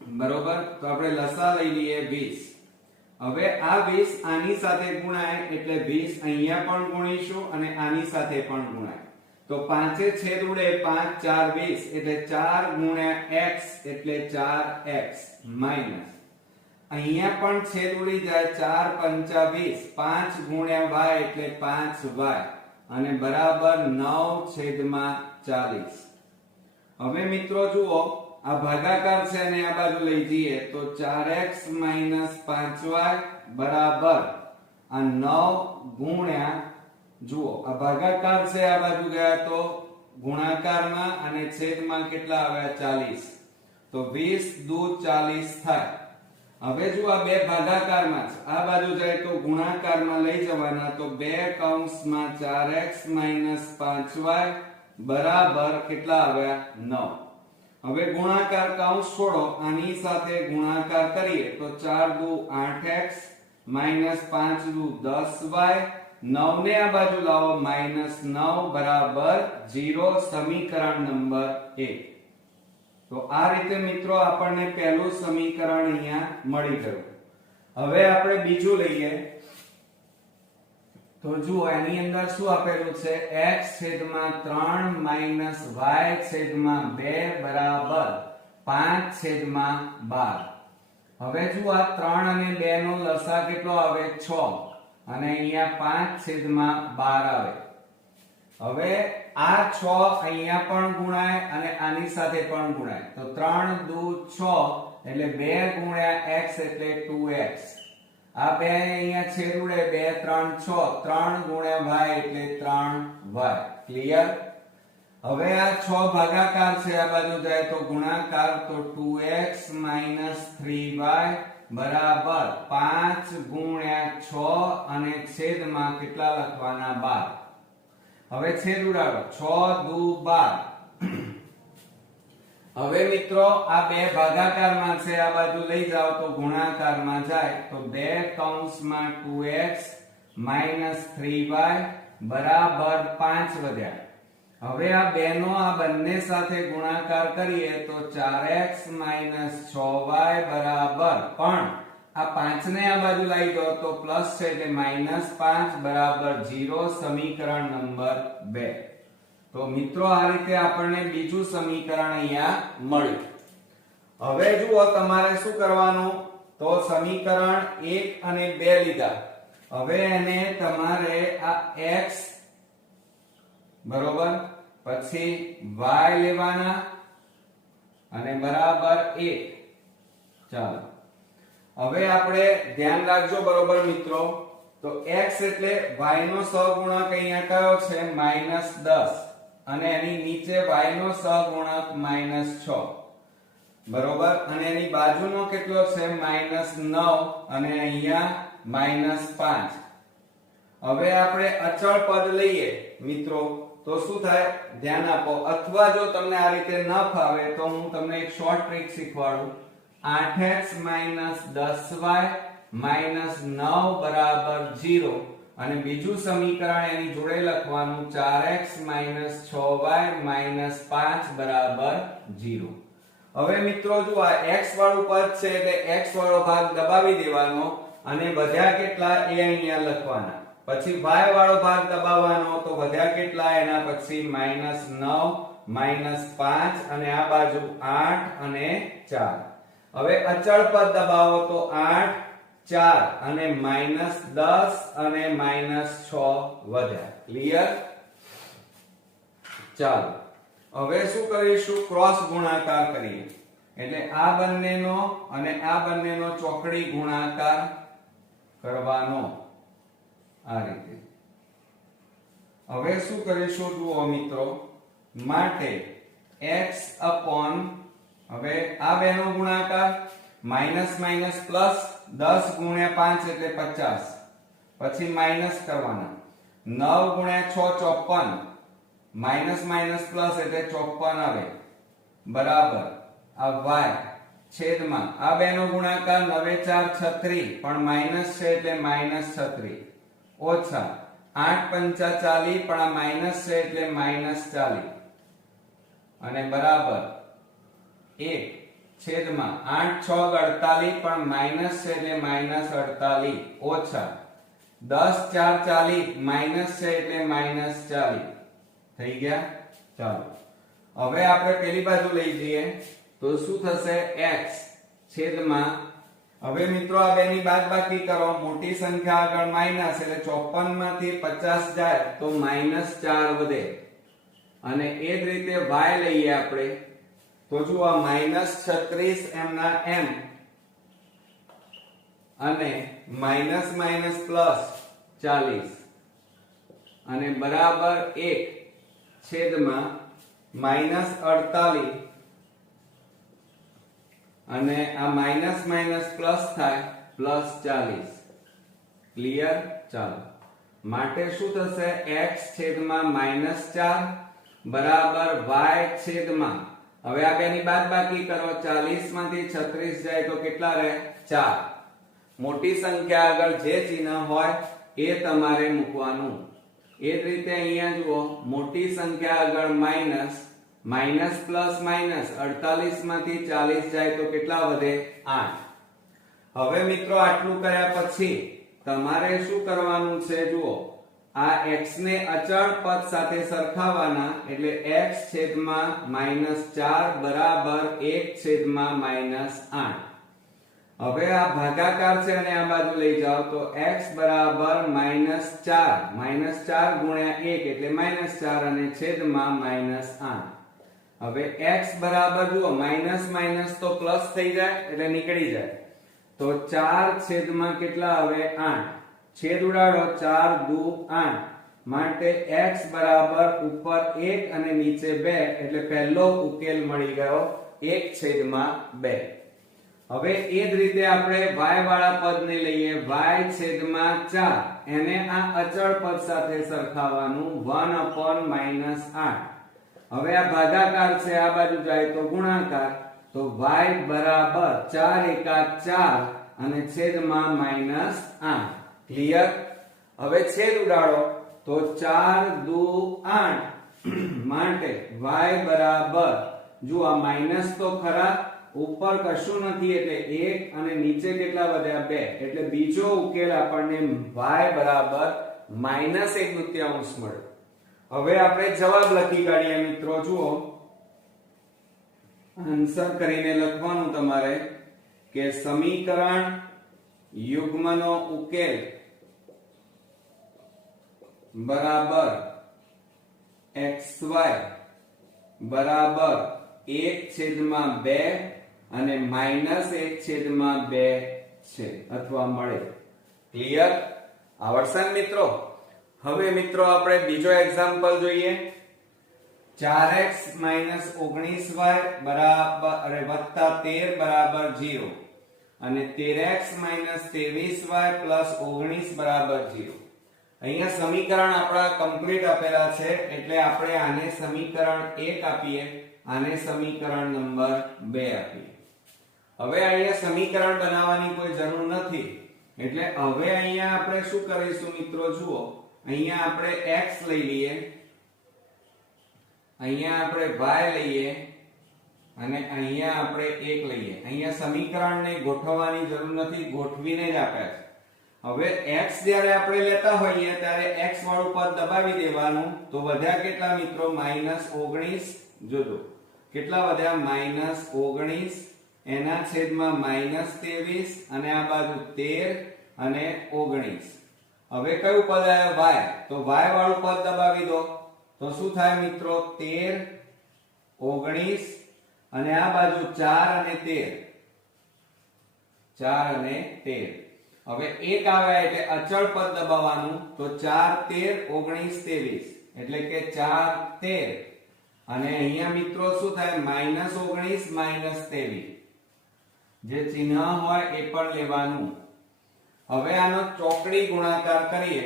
બરોબર તો આપણે લસા લઈ લઈએ 20 હવે આ 20 આની સાથે ગુણાય એટલે 20 અહીંયા પણ ગુણીશું અને આની સાથે પણ ગુણાય તો 5 એ છેદ ઉડે 5 4 20 એટલે 4 ગુણ્યા x એટલે 4x માઈનસ અહીંયા પણ છેદ ઉડી જાય 4 5 20 5 ગુણ્યા y એટલે 5y અને બરાબર 9/40 હવે મિત્રો જુઓ આ ભાગાકાર છે અને આ બાજુ લઈ જઈએ તો 4x 5y બરાબર આ 9 ગુણ્યા જુઓ આ ભાગાકાર છે, આ બાજુ ગયા તો ગુણાકારમાં અને છેદમાં કેટલા આવ્યા 40, તો 20 દુ 40 થાય. હવે જો આ બે ભાગાકારમાં છે, આ બાજુ જાય તો ગુણાકારમાં લઈ જવાના, તો 2 કૌંસમાં 4x 5y બરાબર કેટલા આવ્યા 9. હવે ગુણાકાર કૌંસ છોડો, આની સાથે ગુણાકાર કરીએ તો 4 દુ 8x 5 દુ 10y, 9 ને આ બાજુ લાવો -9 બરાબર 0, સમીકરણ નંબર 1. તો આ રીતે મિત્રો આપણને પહેલું સમીકરણ અહીંયા મળી ગયું. હવે આપણે બીજું લઈએ. તો જુઓ એની અંદર શું આપેલું છે, x છેદમાં 3 માઈનસ y છેદમાં 2 બરાબર 5 છેદમાં 12. હવે જુઓ આ 3 અને 2 નો લસા કેટલો આવે 6 અને અહીંયા 5 છેદમાં 12 આવે. હવે આ 6 અહીંયા પણ ગુણાય અને આની સાથે પણ ગુણાય, તો 3 દુ 6 એટલે 2 ગુણ્યા x એટલે 2x. આ બે અહીંયા છેદ ઉડે, 2 3 6, 3 ગુણ્યા y એટલે 3y. ક્લિયર? હવે આ 6 ભાગાકાર છે, આ બાજુ જાય તો ગુણાકાર, તો 2x 3y બરાબર 5 ગુણ્યા 6 અને છેદમાં કેટલા લખવાના 12. હવે છેદ ઉડાડો, 6 દુ 12. હવે મિત્રો આ બે ભાગાકારમાં છે, આ બાજુ લઈ જાઓ તો ગુણાકારમાં જાય, તો 2 કૌંસમાં 2x 3y બરાબર 5 વધ્યા. હવે આ બેનો આ બંને સાથે ગુણાકાર કરીએ તો 4x 6y બરાબર, પણ આ 5 ને આ બાજુ લઈ દો તો પ્લસ છે એટલે -5 બરાબર 0, સમીકરણ નંબર 2. તો મિત્રો આ રીતે આપણને બીજું સમીકરણ અહીંયા મળ્યું. હવે જુઓ તમારે શું કરવાનું, તો સમીકરણ 1 અને 2 લીધા. હવે એને તમારે આ x બરોબર, પછી y લેવાના અને બરાબર 1. ચાલો હવે આપણે ધ્યાન રાખજો બરોબર મિત્રો, તો x એટલે y નો સહગુણક અહીંયા કયો છે -10 અને એની નીચે y નો સહગુણક -6 બરોબર, અને એની બાજુનો કેટલો છે -9 અને અહીંયા -5. હવે આપણે અચળ પદ લઈએ મિત્રો, તો શું થાય ધ્યાન આપો. અથવા જો તમને આ રીતે ન ફાવે તો હું તમને એક શોર્ટ ટ્રીક શીખવાડું. 8x 10y 9 બરાબર 0 અને બીજું સમીકરણ એની જોડે લખવાનું 4x 6y 5 બરાબર 0. હવે મિત્રો જો આ x વાળું પદ છે એટલે x વાળો ભાગ દબાવી દેવાનો અને વધ્યા કેટલા એ અહીંયા લખવાના. પછી y વાળો ભાગ દબાવવાનો, તો વધ્યા કેટલા એના પછી -9 -5 અને આ બાજુ 8 અને 4. હવે અચળ પદ દબાવો તો 8 4 અને -10 અને -6 વધ્યા. ક્લિયર? ચાલો હવે શું કરીશું, ક્રોસ ગુણાકાર કરીએ. એટલે આ બંનેનો અને આ બંનેનો ચોકડી ગુણાકાર કરવાનો આ રીતે. હવે શું કરીશું જુઓ મિત્રો, માટે x upon, હવે આ બેનો ગુણાકાર માઈનસ માઈનસ પ્લસ 10 ગુણ્યા 5 એટલે 50, પછી માઈનસ કરવાના 9 ગુણ્યા 6 54, માઈનસ માઈનસ પ્લસ એટલે 54 આવે બરાબર આ y છેદમાં આ બેનો ગુણાકાર 9 4 36 પણ માઈનસ છે એટલે -36 ઓછા 8 5 40 પણ આ માઈનસ છે એટલે -40 અને બરાબર 1 છેદમાં 8 6 48 પણ માઈનસ છે એટલે -48 ઓછા 10 4 40 માઈનસ છે એટલે -40 થઈ ગયા. ચાલો હવે આપણે પેલી બાજુ લઈ જઈએ તો શું થશે, x છેદમાં, હવે મિત્રો આ બેની બાદબાકી કરો, મોટી સંખ્યા આગળ માઈનસ એટલે 54 માંથી 50 જાય તો -4 વધે. અને એ જ રીતે y લઈએ આપણે તો જો આ -36 m ના m અને માઈનસ માઈનસ પ્લસ 40 અને બરાબર 1 છેદમાં -48 અને આ માઇનસ માઇનસ પ્લસ થાય +40. ક્લિયર? ચાલો માટે શું થશે? x છેદમાં -4 બરાબર y છેદમાં, હવે આ બેની બાદબાકી કરો, 40 માંથી 36 જાય તો કેટલા રહે? 4. મોટી સંખ્યા આગળ જે ચિહ્ન હોય એ તમારે મૂકવાનું. એ જ રીતે અહીંયા જુઓ, મોટી સંખ્યા આગળ માઇનસ, માઇનસ પ્લસ માઇનસ, 48 માંથી 40 જાય તો કેટલા વધે? 8. હવે મિત્રો આટલું કર્યા પછી તમારે શું કરવાનું છે? જુઓ, આ x ને અચળ પદ સાથે સરખાવવાના, એટલે x છેદમાં -4 બરાબર 1 છેદમાં -8. હવે આ ભાગાકાર છે અને આ બાજુ લઈ જાઓ તો x બરાબર -4, -4 ગુણ્યા 1 એટલે -4 અને છેદમાં -8. હવે x બરાબર જુઓ, માઇનસ માઇનસ તો પ્લસ થઈ જાય એટલે નીકળી જાય, તો 4 છેદમાં કેટલા આવે? 8. છેદ ઉડાડો, 4 દુ 8, માટે x બરાબર ઉપર 1 અને નીચે 2 એટલે પહેલો ઉકેલ મળી ગયો 1 છેદમાં 2. હવે એ જ રીતે આપણે y વાળા પદને લઈએ, y છેદમાં 4, એને આ અચળ પદ સાથે સરખાવવાનું, 1/-8. હવે આ ભાગાકાર છે, આ બાજુ જાય તો ગુણાકાર, તો y બરાબર 4 એકા 4 અને છેદમાં -8. ક્લિયર? હવે છેદ ઉડાડો તો 4 દુ 8 માટે y બરાબર, જો આ માઈનસ તો ખરા, ઉપર કશું નથી એટલે 1 અને નીચે કેટલા વધ્યા? 2, એટલે બીજો ઉકેલ આપણને y બરાબર -1/2 મળ્યો. હવે આપણે જવાબ લખી કાઢીએ મિત્રો. જુઓ, આન્સર કરીને લખવાનું તમારે કે સમીકરણ યુગ્મનો ઉકેલ બરાબર xy બરાબર 1/2 અને -1/2 છે અથવા મળે. ક્લિયર? આવડશે મિત્રો? હવે મિત્રો આપણે બીજો એક્ઝામ્પલ જોઈએ. 4x - 19y બરાબર +13 બરાબર 0 અને 13x - 23y + 19 બરાબર 0. અહીંયા સમીકરણ આપણા કમ્પ્લીટ આપેલા છે, એટલે આપણે આને સમીકરણ 1 આપીએ, આને સમીકરણ નંબર 2 આપીએ. હવે અહીંયા સમીકરણ બનાવવાની કોઈ જરૂર નથી, એટલે હવે અહીંયા આપણે શું કરીશું મિત્રો? જુઓ, અહીંયા આપણે x લઈ લઈએ, અહીંયા આપણે y લઈએ અને અહીંયા આપણે 1 લઈએ. અહીંયા સમીકરણને ગોઠવવાની જરૂર નથી, ગોઠવીને જ આપ્યા છે. હવે x જ્યારે આપણે લેતા હોઈએ ત્યારે x વાળું પદ દબાવી દેવાનું, તો વધ્યા કેટલા મિત્રો? -19. જોજો કેટલા વધ્યા? -19 એના છેદમાં -23 અને આ બાજુ 13 અને 19. હવે કયું પદ આવ્યું? y. તો y વાળું પદ દબાવી દો તો શું થાય મિત્રો? 13, 19 અને આ બાજુ 4 અને 13. 4 અને 13. હવે 1 આવ્યા એટલે અચળ પદ દબાવવાનું, તો 4, 13, 19, 23 એટલે કે 4, 13 અને અહીંયા મિત્રો શું થાય? -19 -23. જે ચિહ્ન હોય એ પણ લેવાનું. હવે આનો ચોકડી ગુણાકાર કરીએ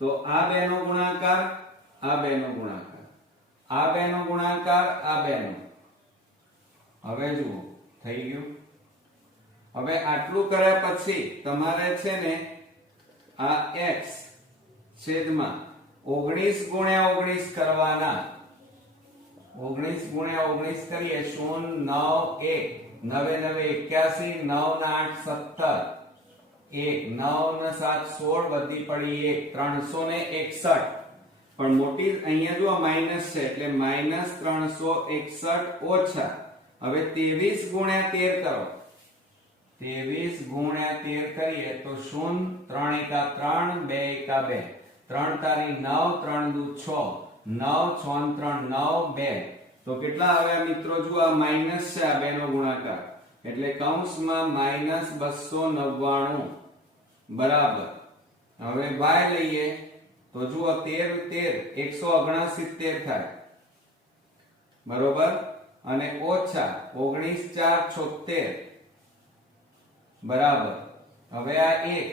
તો આ બેનો ગુણાકાર, આ બેનો ગુણાકાર, આ બેનો ગુણાકાર, આ બેનો. હવે જુઓ, થઈ ગયું. હવે આટલું કર્યા પછી તમારે છે ને આ x છેદમાં 19 ગુણ્યા 19 કરવાના. 19 ગુણ્યા 19 કરીએ, 0, 9, 1, 9 9 81, 9 8 17, 1, 9 7 16, વધી પડી 1, 361. પણ મોટી અહીંયા જો માઈનસ છે એટલે -361 ઓછા. હવે 23 ગુણ્યા 13 કરો, 23 ગુણ્યા 13 કરીએ તો 0, 3 એકા 3, 2 એકા 2, 3 તારી 9, 3 દુ 6, 9, 6 3 9, 2. તો કેટલા આવ્યા મિત્રો? જો આ માઈનસ છે, આ બેનો ગુણાકાર એટલે કૌંસમાં -299 બરાબર. હવે y લઈએ તો જુઓ 13 169 થાય, બરોબર, અને ઓછા 19 4 76, બરાબર. હવે આ 1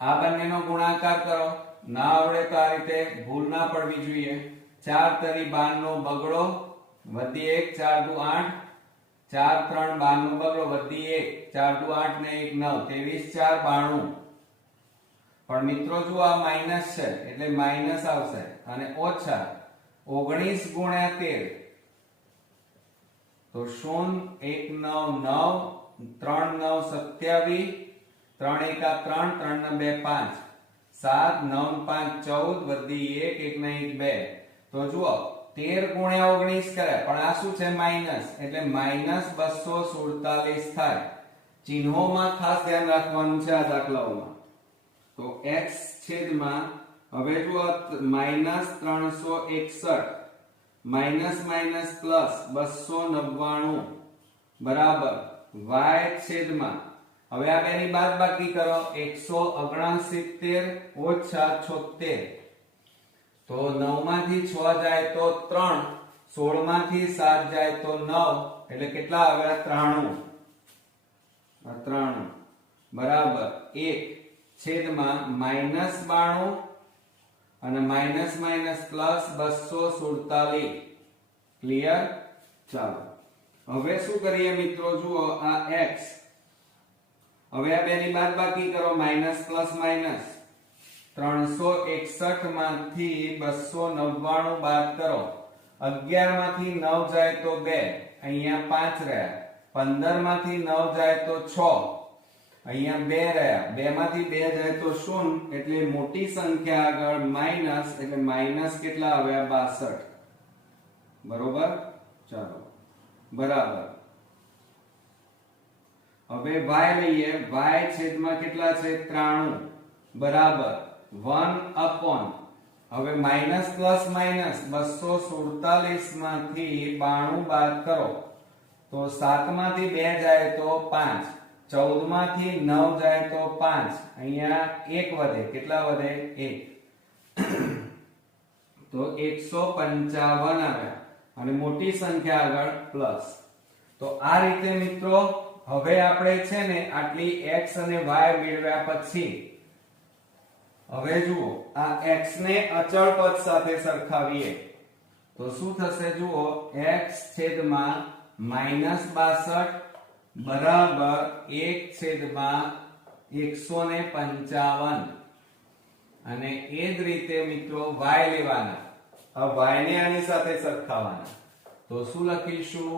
આ બંનેનો ગુણાકાર કરો. ના આવડે તો આ રીતે ભૂલ ના પડવી જોઈએ. 4 તરી 12 નો બગડો વધી 1 4 દુ 8, 4 3 12 નો બગડો વધી 1 4 દુ 8 ને 1 9, 23 4 92. પણ મિત્રો જો આ માઈનસ છે એટલે માઈનસ આવશે, અને ઓછા 19 ગુણ્યા 13 તો 0 1 9 9 3 9 27, 3 1 3 3 2 5, 7 9 5 14 વધી 1 1 ને 1 2. તો જુઓ 13 ગુણ્યા 19 કરે, પણ આ શું છે માઈનસ, એટલે માઈનસ 247 થાય. ચિહ્નોમાં ખાસ ધ્યાન રાખવાનું છે આ દાખલાઓમાં. તો x છેદમાં હવે જુઓ માઈનસ 361 માઈનસ માઈનસ પ્લસ 299 બરાબર y છેદમાં હવે આ બેની બાદબાકી કરો 169 ઓછા 76. તો 9 માંથી 6 જાય તો 3, 16 માંથી 7 જાય તો 9, એટલે કેટલા આવ્યા 93 બરાબર 1 છેદમાં માઈનસ 92 અને માઈનસ માઈનસ પ્લસ 247. ક્લિયર? ચાલો હવે શું કરીએ મિત્રો, જુઓ આ x હવે આ બેની બાદબાકી કરો, માઈનસ પ્લસ માઈનસ 361 માંથી 299 બાદ કરો. 11 માંથી 9 જાય તો 2, અહીંયા 5 રહ્યા. 15 માંથી 9 જાય તો 6, અહીંયા 2 રહ્યા. 2 માંથી 2 જાય તો 0, એટલે મોટી સંખ્યા આગળ માઈનસ, એટલે માઈનસ કેટલા આવ્યા 62. બરોબર? ચાલો બરાબર. હવે y લઈએ. y છેદમાં કેટલા છે 93 બરાબર 1 હવે માઈનસ પ્લસ માઈનસ 247 માંથી 92 બાદ કરો તો 7 માંથી 2 જાય તો 5, 14 માંથી 9 જાય તો 5, અહીંયા 1 વધે. કેટલા વધે 1. તો 155 આવ્યા, અને મોટી સંખ્યા આગળ પ્લસ. તો આ રીતે મિત્રો હવે આપણે છે ને આટલી x અને y મેળવ્યા પછી હવે જુઓ આ x ને અચળ પદ સાથે સરખાવીએ તો શું થશે, જુઓ x છેદમાં -62 બરાબર 1 છેદમાં 155, અને એ જ રીતે મિત્રો y લેવાના. હવે y ને આની સાથે સરખાવવાના. તો શું લખીશું,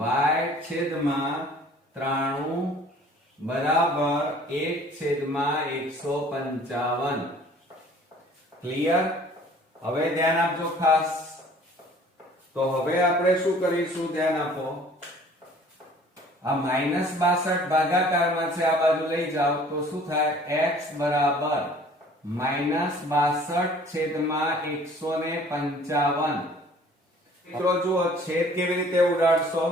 y છેદમાં 93 બરાબર 1 છેદમાં 155. ક્લિયર? હવે ધ્યાન આપજો ખાસ. તો હવે આપણે શું કરીશું, ધ્યાન આપો. આ -62 ભાગાકારમાં છે, આ બાજુ લઈ જાઓ તો શું થાય, x બરાબર -62 છેદમાં 155. મિત્રો જુઓ છેદ કેવી રીતે ઉડાડશો,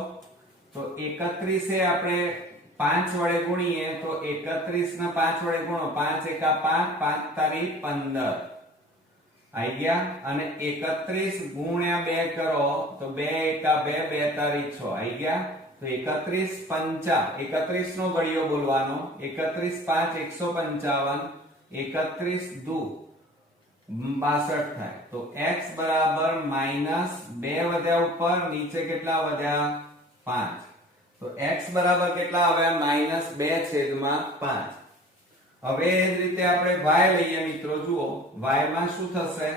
તો 31 એ આપણે 5 વડે ગુણીએ તો 31 ને 5 વડે ગુણો, 5 એકા 5, 5 તારી 15 આઈ ગયા. અને 31 ગુણ્યા 2 કરો તો 2 એકા 2, 2 તારી 6 આઈ ગયા. તો 31 5 31 નો ઘડિયો બોલવાનો, 31 5 155, 31 દુ 62 થાય. તો x બરાબર -2 વધ્યા ઉપર, નીચે કેટલા વધ્યા 5. તો x બરાબર કેટલા આવ્યા -2 છેદમાં 5. હવે એ જ રીતે આપણે y લઈએ મિત્રો. જુઓ y માં શું થશે,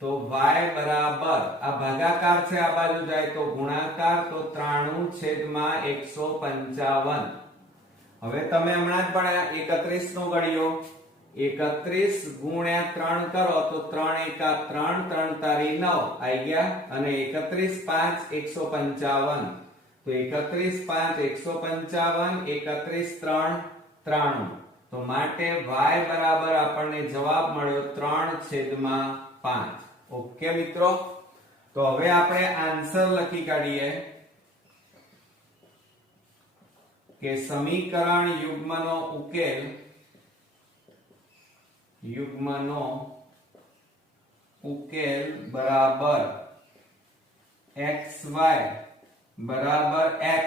તો y બરાબર આ ભાગાકાર છે, આ બાજુ જાય તો ગુણાકાર, તો 93 છેદમાં 155. હવે તમે હમણાં જ ભણ્યા 31 નો ઘડિયો, 31 ગુણ્યા 3 કરો તો 3 એકા 3, 3 તારી 9 આઈ ગયા. અને 31 5 155, તો 31 5 155, 31 3 93. તો માટે y બરાબર આપણને જવાબ મળ્યો 3 છેદમાં 5. ઓકે મિત્રો, તો હવે આપણે આન્સર લખી કાઢીએ કે સમીકરણ યુગ્મનો ઉકેલ યુગ્મનો ઉકેલ બરાબર xy બરાબર x.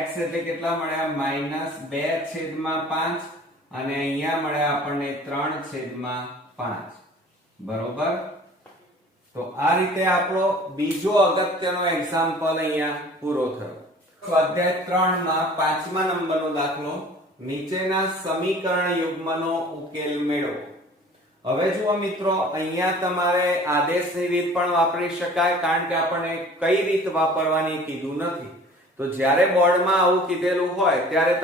x એટલે કેટલા મળ્યા? -2/5 અને અહીંયા મળ્યા આપણને 3/5. બરોબર. તો આ રીતે આપણો બીજો અગત્યનો એક્ઝામ્પલ અહીંયા પૂરો થયો. સ્વાધ્યાય 3 માં 5મા નંબરનો દાખલો, નીચેના સમીકરણ યુગ્મનો ઉકેલ મેળવો. હવે જુઓ મિત્રો, અહીંયા તમારે આદેશની રીત પણ વાપરી શકાય, કારણ કે આપણને કઈ રીત વાપરવાની કીધું નથી. તો જ્યારે બોર્ડમાં આવું કીધેલું હોય ત્યારે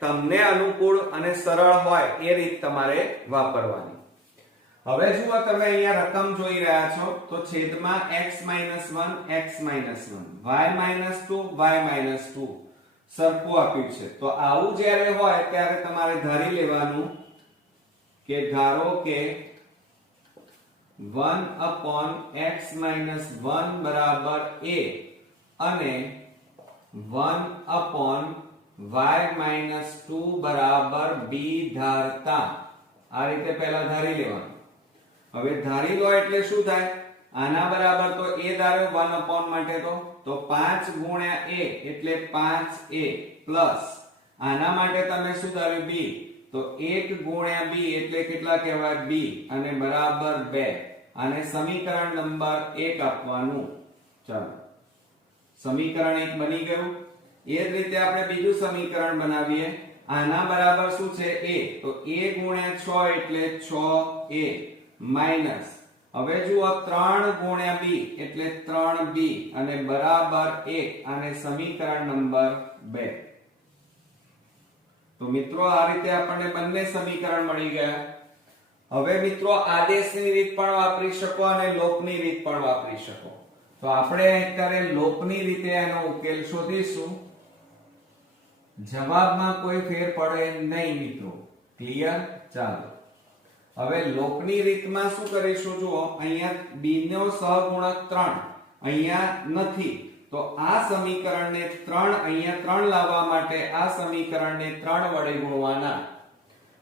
તમને અનુકૂળ અને સરળ હોય એ રીત તમારે વાપરવાની. હવે જુઓ, તમે અહીંયા રકમ જોઈ રહ્યા છો, તો છેદમાં x - 1 x - 1 y - 2 y - 2 સરખું આપ્યું છે. તો આવું જ્યારે હોય ત્યારે તમારે ધારી લેવાનું કે ધારો કે 1/x - 1 બરાબર a અને 1/y - 2 બરાબર b ધારતા. આ રીતે પહેલા ધારી લેવાનું. હવે ધારી લો એટલે શું થાય? આના બરાબર તો a ધાર્યો 1 માટે તો 5 ગુણ્યા a એટલે 5a પ્લસ આના માટે તમે શું ધાર્યું? b. તો 1 ગુણ્યા b એટલે કેટલા કહેવાય? b અને બરાબર 2. આને સમીકરણ નંબર 1 આપવાનું. ચાલો, સમીકરણ 1 બની ગયું. એ જ રીતે આપણે બીજું સમીકરણ બનાવીએ. આના બરાબર શું છે? a. તો a ગુણ્યા 6 એટલે 6a માઈનસ, હવે જુઓ 3 ગુણ્યા b એટલે 3b અને બરાબર 1. આને સમીકરણ નંબર 2. તો મિત્રો આ રીતે આપણને બંને સમીકરણ મળી ગયા. હવે મિત્રો આદેશની રીત પણ વાપરી શકો અને લોપની રીત પણ વાપરી શકો. તો આપણે અત્યારે લોપની રીતે એનો ઉકેલ શોધીશું. જવાબમાં કોઈ ફેર પડે નહીં મિત્રો. ક્લિયર? ચાલો, હવે લોપની રીતમાં શું કરીશું? જુઓ, અહીંયા b નો સહગુણક 3 અહીંયા નથી, તો આ સમીકરણને 3 અહીંયા 3 લાવવા માટે આ સમીકરણને 3 વડે ગુણવાના.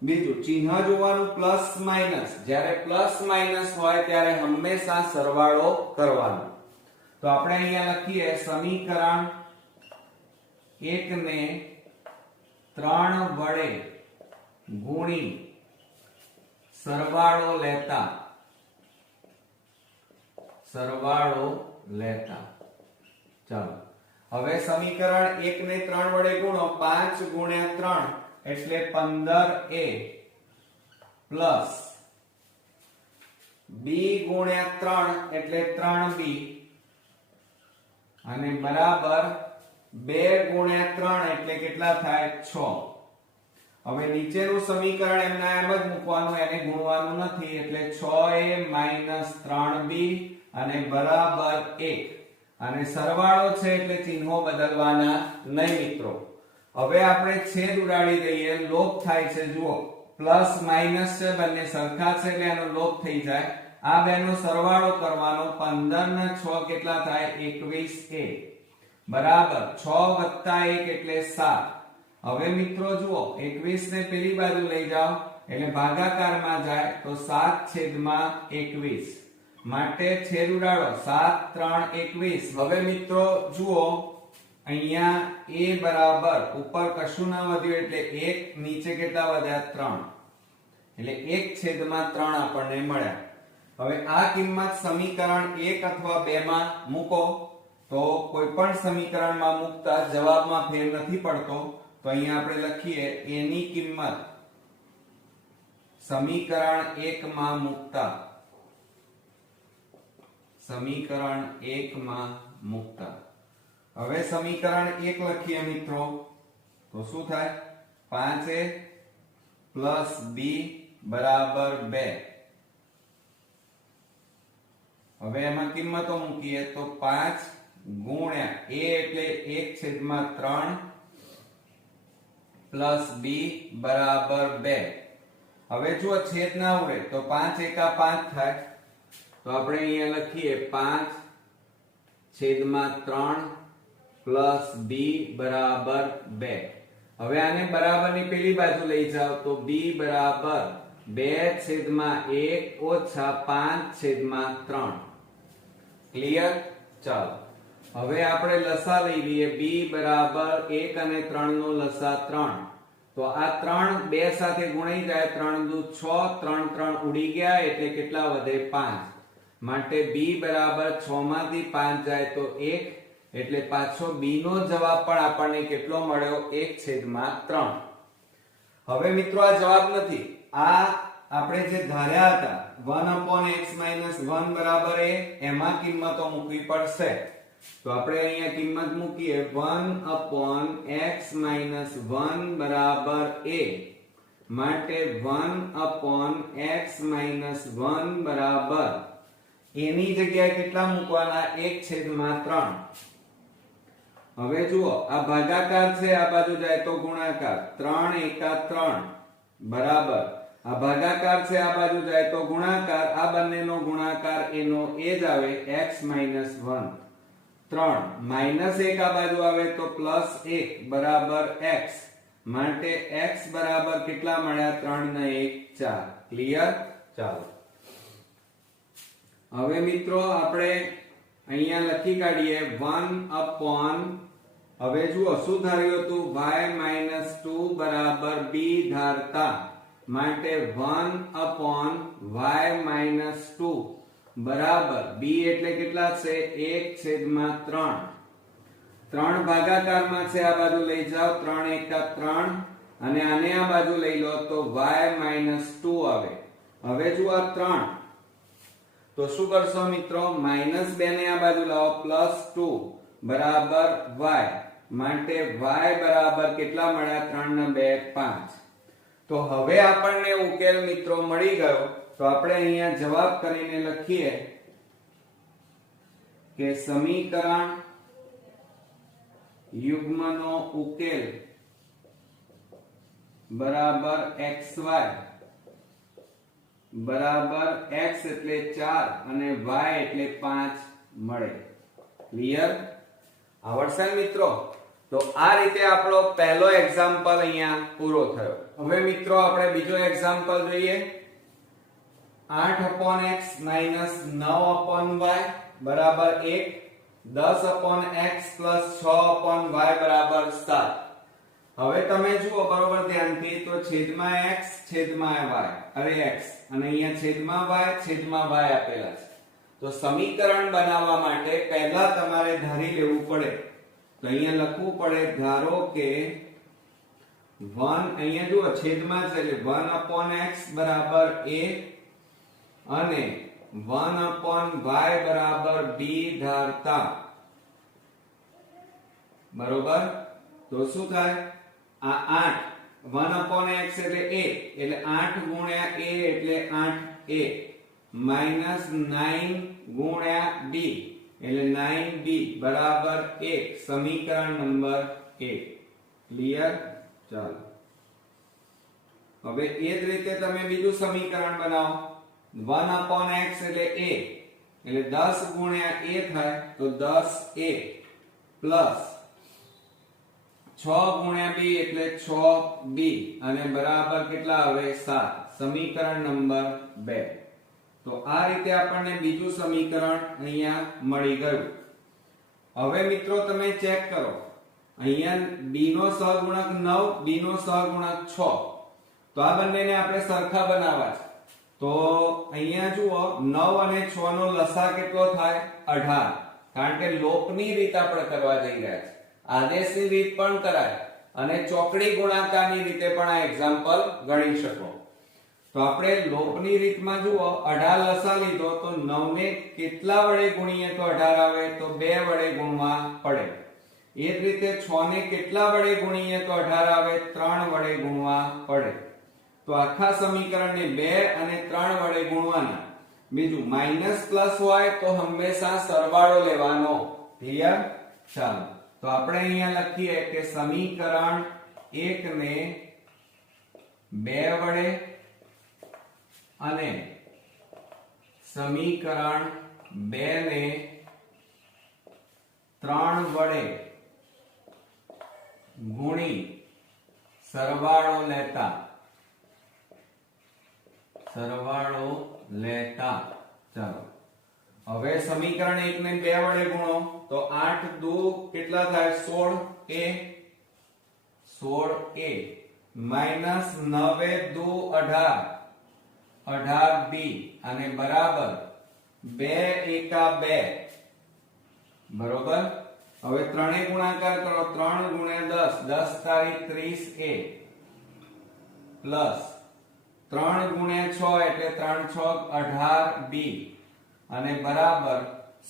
બીજું ચિહ્ન જોવાનું પ્લસ માઈનસ. જ્યારે પ્લસ માઈનસ હોય ત્યારે હંમેશા સરવાળો કરવાનો. તો આપણે અહીંયા લખીએ સમીકરણ 1 ને 3 વડે ગુણી સરવાળો લેતા. ચાલો, હવે સમીકરણ 1 ને 3 વડે ગુણો. 5 ગુણ્યા 3 એટલે 15a પ્લસ b ગુણ્યા 3 એટલે 3b અને બરાબર 2 ગુણ્યા 3 એટલે કેટલા થાય? 6. હવે નીચેનું સમીકરણ એમના એમ જ મૂકવાનું, એને ગુણવાનું નથી, એટલે 6a - 3b અને બરાબર 1. અને સરવાળો છે એટલે ચિહ્નો બદલવાના નહીં મિત્રો. હવે આપણે છેદ ઉડાડી દઈએ, લોપ થાય છે. જુઓ, પ્લસ માઈનસ છે, બંને સરખા છે એટલે એનો લોપ થઈ જાય. આ બેનો સરવાળો કરવાનો. 15 ને 6 કેટલા થાય? 21a બરાબર 6 + 1 એટલે 7. હવે મિત્રો જુઓ, 21 ને પેલી બાજુ લઈ જાઓ એટલે ભાગાકારમાં જાય તો 7/21 માટે છેદ ઉડાડો. 7 3 21. હવે મિત્રો જુઓ, અહીંયા a બરાબર ઉપર કશું ના વધ્યું એટલે 1, નીચે કેટલા વધ્યા? 3 એટલે 1/3 આપણને મળ્યા. હવે આ કિંમત સમીકરણ 1 અથવા 2 માં મૂકો તો કોઈ પણ સમીકરણમાં મૂકતા જવાબમાં ફેર નથી પડતો. તો અહીંયા આપણે લખીએ a ની કિંમત સમીકરણ 1 માં મૂકતા. સમીકરણ 1 માં મૂકતા. હવે સમીકરણ 1 લખીએ મિત્રો, તો શું થાય? 5a પ્લસ b બરાબર 2. હવે એમાં કિંમતો મૂકીએ તો 5 ગુણ્યા a એટલે 1/3 પ્લસ b બરાબર 2. હવે જો છેદ ના ઉડે તો 5 એકા 5 થાય. તો આપણે અહીંયા લખીએ 5/3 પ્લસ b બરાબર 2. હવે આને બરાબરની પેલી બાજુ લઈ જાઓ તો b બરાબર 2/1 ઓછા 5/3. ક્લિયર? ચાલો હવે આપણે લસા લઈ લઈએ. b બરાબર 1 અને 3 નો લસા 3. તો આ 3 2 સાથે ગુણાઈ જાય. 3 દુ 6, 3 3 ઉડી ગયા એટલે કેટલા વધે? 5. માટે b બરાબર 6 માંથી 5 જાય તો 1 એટલે પાછો b નો જવાબ પણ આપણને કેટલો મળ્યો? 1/3. હવે મિત્રો આ જવાબ નથી, આ આપણે જે ધાર્યા હતા 1/x-1 બરાબર a, એમાં કિંમતો મૂકવી પડશે. તો આપણે અહીંયા કિંમત મૂકીએ 1/x-1 બરાબર a. માટે 1/x-1 બરાબર a ની જગ્યાએ કેટલા મૂકવાના? 1/3. હવે જુઓ, આ ભાગાકાર છે, આ બાજુ જાય તો ગુણાકાર. 3 એકા 3 બરાબર, આ ભાગાકાર છે, આ બાજુ જાય તો ગુણાકાર. આ બંનેનો ગુણાકાર એનો એ જ આવે x-1. 3 -1 આ બાજુ આવે તો +1 બરાબર x. માટે x બરાબર કેટલા મળ્યા? 3 ને 1 4. ક્લિયર? ચાલો હવે મિત્રો આપણે અહીંયા લખી કાઢીએ 1/, હવે જુઓ શું ધાર્યું હતું? y-2 બરાબર b ધારતા. માટે 1/y-2 બરાબર b એટલે કેટલા છે? 1/3. 3 ભાગાકારમાં છે, આ બાજુ લઈ જાઓ. 3 એકા 3 અને આને આ બાજુ લઈ લો તો y-2 આવે. હવે જુઓ આ 3, તો શું કરશો મિત્રો? -2 ને આ બાજુ લાવો, +2 બરાબર y. માટે y બરાબર કેટલા મળ્યા? 3 ને 2 5. તો હવે આપણને ઉકેલ મિત્રો મળી ગયો. તો આપણે અહીંયા જવાબ કરીને લખીએ કે સમીકરણ યુગ્મનો ઉકેલ બરાબર xy બરાબર x એટલે 4 અને y એટલે 5 મળે. ક્લિયર? આવડશે મિત્રો? તો આ રીતે આપણો પહેલો એક્ઝામ્પલ અહીંયા પૂરો થયો. હવે મિત્રો આપણે બીજો એક્ઝામ્પલ જોઈએ. 8/x - 9/y બરાબર 1. 10/x + 6/y બરાબર 7. હવે તમે જુઓ બરોબર ધ્યાનથી, તો છેદમાં x છેદમાં y, અરે x અને અહીંયા છેદમાં y આપેલા છે. તો સમીકરણ બનાવવા માટે પહેલા તમારે ધારી લેવું પડે. તો અહીંયા લખવું પડે, ધારો કે 1, અહીંયા જુઓ છેદમાં છે એટલે 1/x બરાબર a અને 1/y બરાબર b ધારતા. બરોબર? તો શું થાય? આ 8 1/x એટલે a, એટલે 8 ગુણ્યા a એટલે 8a -9 ગુણ્યા b એટલે 9b બરાબર 1. સમીકરણ નંબર 1. ક્લિયર? ચાલો હવે એ જ રીતે તમે બીજું સમીકરણ બનાવો. 1/x એટલે a એટલે 10 ગુણ્યા a થાય તો 10a પ્લસ 6 ગુણ્યા b એટલે 6b અને બરાબર કેટલા આવે? 7. સમીકરણ નંબર 2. તો આ રીતે આપણને બીજું સમીકરણ અહીંયા મળી ગયું. હવે મિત્રો તમે ચેક કરો, અહીંયા b નો સહગુણક 9, b નો સહગુણક 6. તો આ બંનેને આપણે સરખા બનાવવા છે. તો અહીંયા જુઓ 9 અને 6 નો લસા કેટલો થાય? 18. કારણ કે લોપની રીત આપણે કરવા જઈ રહ્યા છે. આદેશની રીત પણ કરાય અને ચોકડી ગુણાકારની રીતે પણ આ એક્ઝામ્પલ ગણી શકો. તો આપણે લોપની રીતમાં જુઓ 18 લસા લીધો તો 9 ને કેટલા વડે ગુણીએ તો 18 આવે? તો 2 વડે ગુણવા પડે. એ જ રીતે 6 ને કેટલા વડે ગુણીએ તો 18 આવે? 3 વડે ગુણવા પડે. તો આખા સમીકરણને 2 અને 3 વડે ગુણવાના. બીજું માઈનસ પ્લસ હોય તો હંમેશા સરવાળો લેવાનો. ક્લિયર? ચાલો તો આપણે અહીંયા લખીએ કે સમીકરણ 1 ને 2 વડે અને સમીકરણ 2 ને 3 વડે ગુણી સરવાળો લેતા સરવાળો લેતા. ચાલો હવે સમીકરણ 1 ને 2 વડે ગુણો તો 8 દુ કેટલા થાય 16a 16a માઈનસ 9 દુ 18 18b અને બરાબર 2 એકા 2 બરોબર. હવે ત્રણે ગુણાકાર કરો 3 ગુણ્યા 10 10 તારીખ 30a પ્લસ 3 ગુણ્યા 6 એટલે 3 6 18b અને બરાબર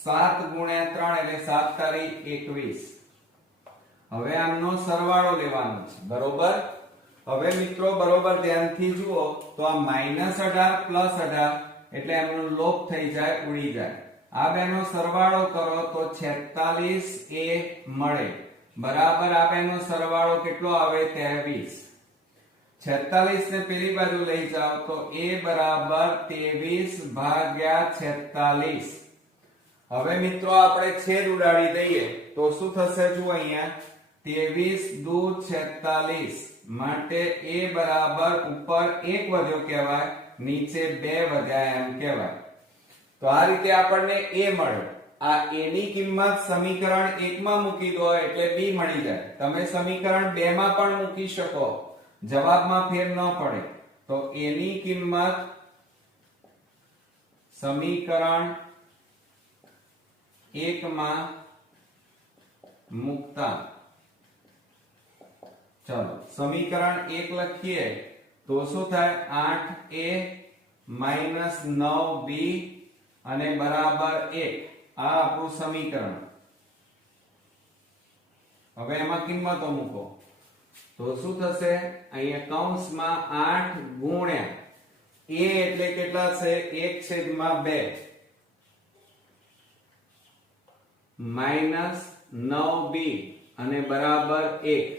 7 ગુણ્યા 3 એટલે 7 તારીખ 21. હવે આમનો સરવાળો લેવાનો છે બરોબર. હવે મિત્રો બરોબર ધ્યાનથી જુઓ તો આ -18 પ્લસ 18 એટલે એમનો લોપ થઈ જાય ઉડી જાય. આ બેનો સરવાળો કરો તો 46a મળે બરાબર. આ બેનો સરવાળો કેટલો આવે 23. 46 ને પેલી બાજુ લઈ જાઓ તો a બરાબર 23 ભાગ્યા 46. હવે મિત્રો આપણે છેદ ઉડાડી દઈએ તો શું થશે જુઓ અહીંયા 23 દુ 46 માટે a બરાબર ઉપર 1 વધ્યો કહેવાય નીચે 2 વધ્યા એમ કહેવાય. તો આ રીતે આપણને a મળ્યો. આ a ની કિંમત સમીકરણ 1 માં મૂકી દો એટલે b મળી જાય. તમે સમીકરણ 2 માં પણ મૂકી શકો, જવાબમાં ફેર ન પડે. તો a ની કિંમત સમીકરણ 1 માં મૂકતા ચલો સમીકરણ 1 લખીએ તો શું થાય 8a માઈનસ 9b અને બરાબર 1. આ આપણું સમીકરણ. હવે એમાં કિંમતો મૂકો તો શું થશે અહીંયા કૌંસમાં 8 ગુણ્યા a એટલે કેટલા છે 1/2 માઈનસ 9b અને બરાબર 1.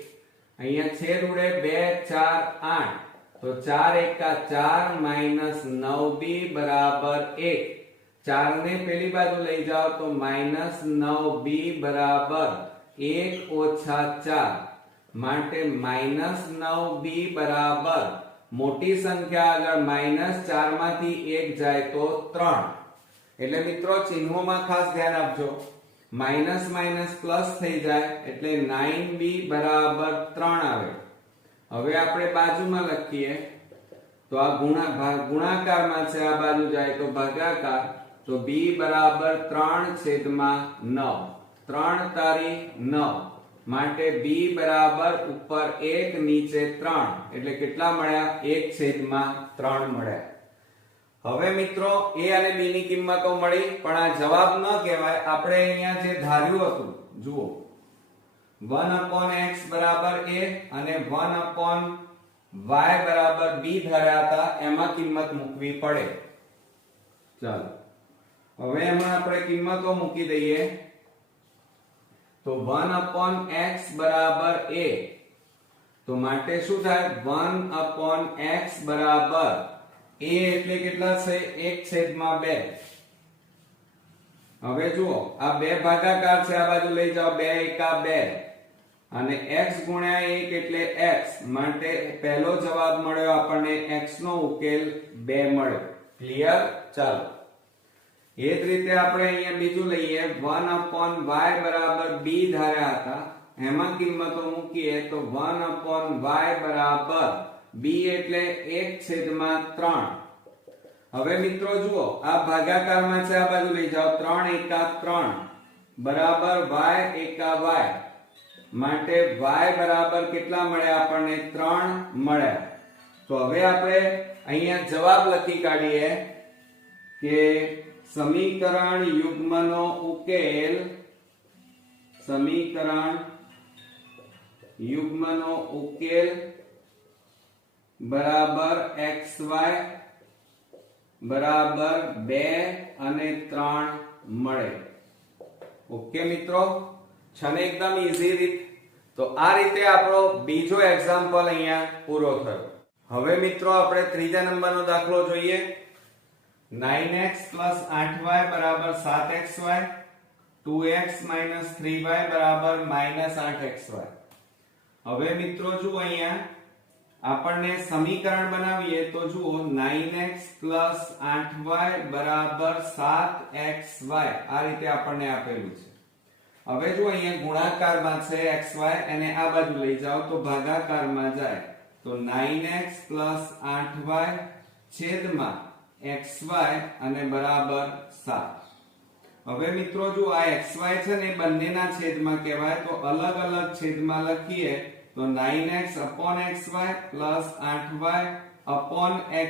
અહીંયા છેદ ઉડે 2 4 8 તો 4 એકા 4 માઈનસ 9b બરાબર 1. 4 ને પેલી બાજુ લઈ જાઓ તો માઈનસ 9b બરાબર 1 ઓછા 4 માટે માઈનસ 9b બરાબર મોટી સંખ્યા આગળ માઈનસ 4 માંથી 1 જાય તો 3. એટલે મિત્રો ચિહ્નોમાં ખાસ ધ્યાન આપજો. માઈનસ માઈનસ પ્લસ થઈ જાય એટલે 9b બરાબર 3 આવે. હવે આપણે બાજુમાં લખીએ તો આ ગુણાકારમાં છે, આ બાજુ જાય તો ભાગાકાર. તો b બરાબર 3/9 3 તારીખ 9 માટે b બરાબર ઉપર 1 નીચે 3 એટલે કેટલા મળ્યા 1/3 મળ્યા. હવે મિત્રો a અને b ની કિંમતો મળી પણ આ જવાબ ન કહેવાય. આપણે અહીંયા જે ધાર્યું હતું જુઓ 1/x બરાબર a અને 1/y બરાબર b ધાર્યા હતા, એમાં કિંમત મૂકવી પડે. ચાલો હવે એમાં આપણે કિંમતો મૂકી દઈએ તો 1/x બરાબર a તો માટે શું થાય 1/x બરાબર a એટલે કેટલા છે 1/2. હવે જુઓ આ બે ભાગાકાર છે, આ બાજુ લઈ જાઓ 2 એકા 2 અને x ગુણ્યા 1 એટલે x માટે પહેલો જવાબ મળ્યો આપણને, x નો ઉકેલ 2 મળ્યો. ક્લિયર. ચાલો એ જ રીતે આપણે અહીંયા બીજું લઈએ 1/y બરાબર b ધાર્યા હતા, એમાં કિંમતો મૂકીએ તો 1/y બરાબર b એટલે 1/3. હવે મિત્રો જુઓ આ ભાગાકારમાં છે, આ બાજુ લઈ જાઓ 3 એકા 3 બરાબર y એકા y માટે y બરાબર કેટલા મળ્યા આપણને 3 મળ્યા. તો હવે આપણે અહીંયા જવાબ લખી કાઢીએ કે સમીકરણ યુગ્મનો ઉકેલ બરાબર xy બરાબર 2 અને 3 મળે. ઓકે મિત્રો, છે ને એકદમ ઈઝી રીત. તો આ રીતે આપણો બીજો એક્ઝામ્પલ અહીંયા પૂરો થયો. હવે મિત્રો આપણે ત્રીજા નંબરનો દાખલો જોઈએ. 9x plus 8y બરાબર 7xy 2x minus 3y બરાબર -8xy. હવે મિત્રો જુઓ અહીંયા આપણને સમીકરણ બનાવીએ તો જુઓ 9x + 8y બરાબર 7xy આ રીતે આપણને આપેલું છે. હવે જો અહીંયા ગુણાકારમાં છે xy અને આ બાજુ લઈ જાઓ તો ભાગાકારમાં જાય તો 9x + 8y છેદમાં xy અને બરાબર 7. હવે મિત્રો જો આ xy છે ને એ બંનેના છેદમાં કહેવાય તો અલગ અલગ છેદમાં લખીએ તો 9x / xy + 8y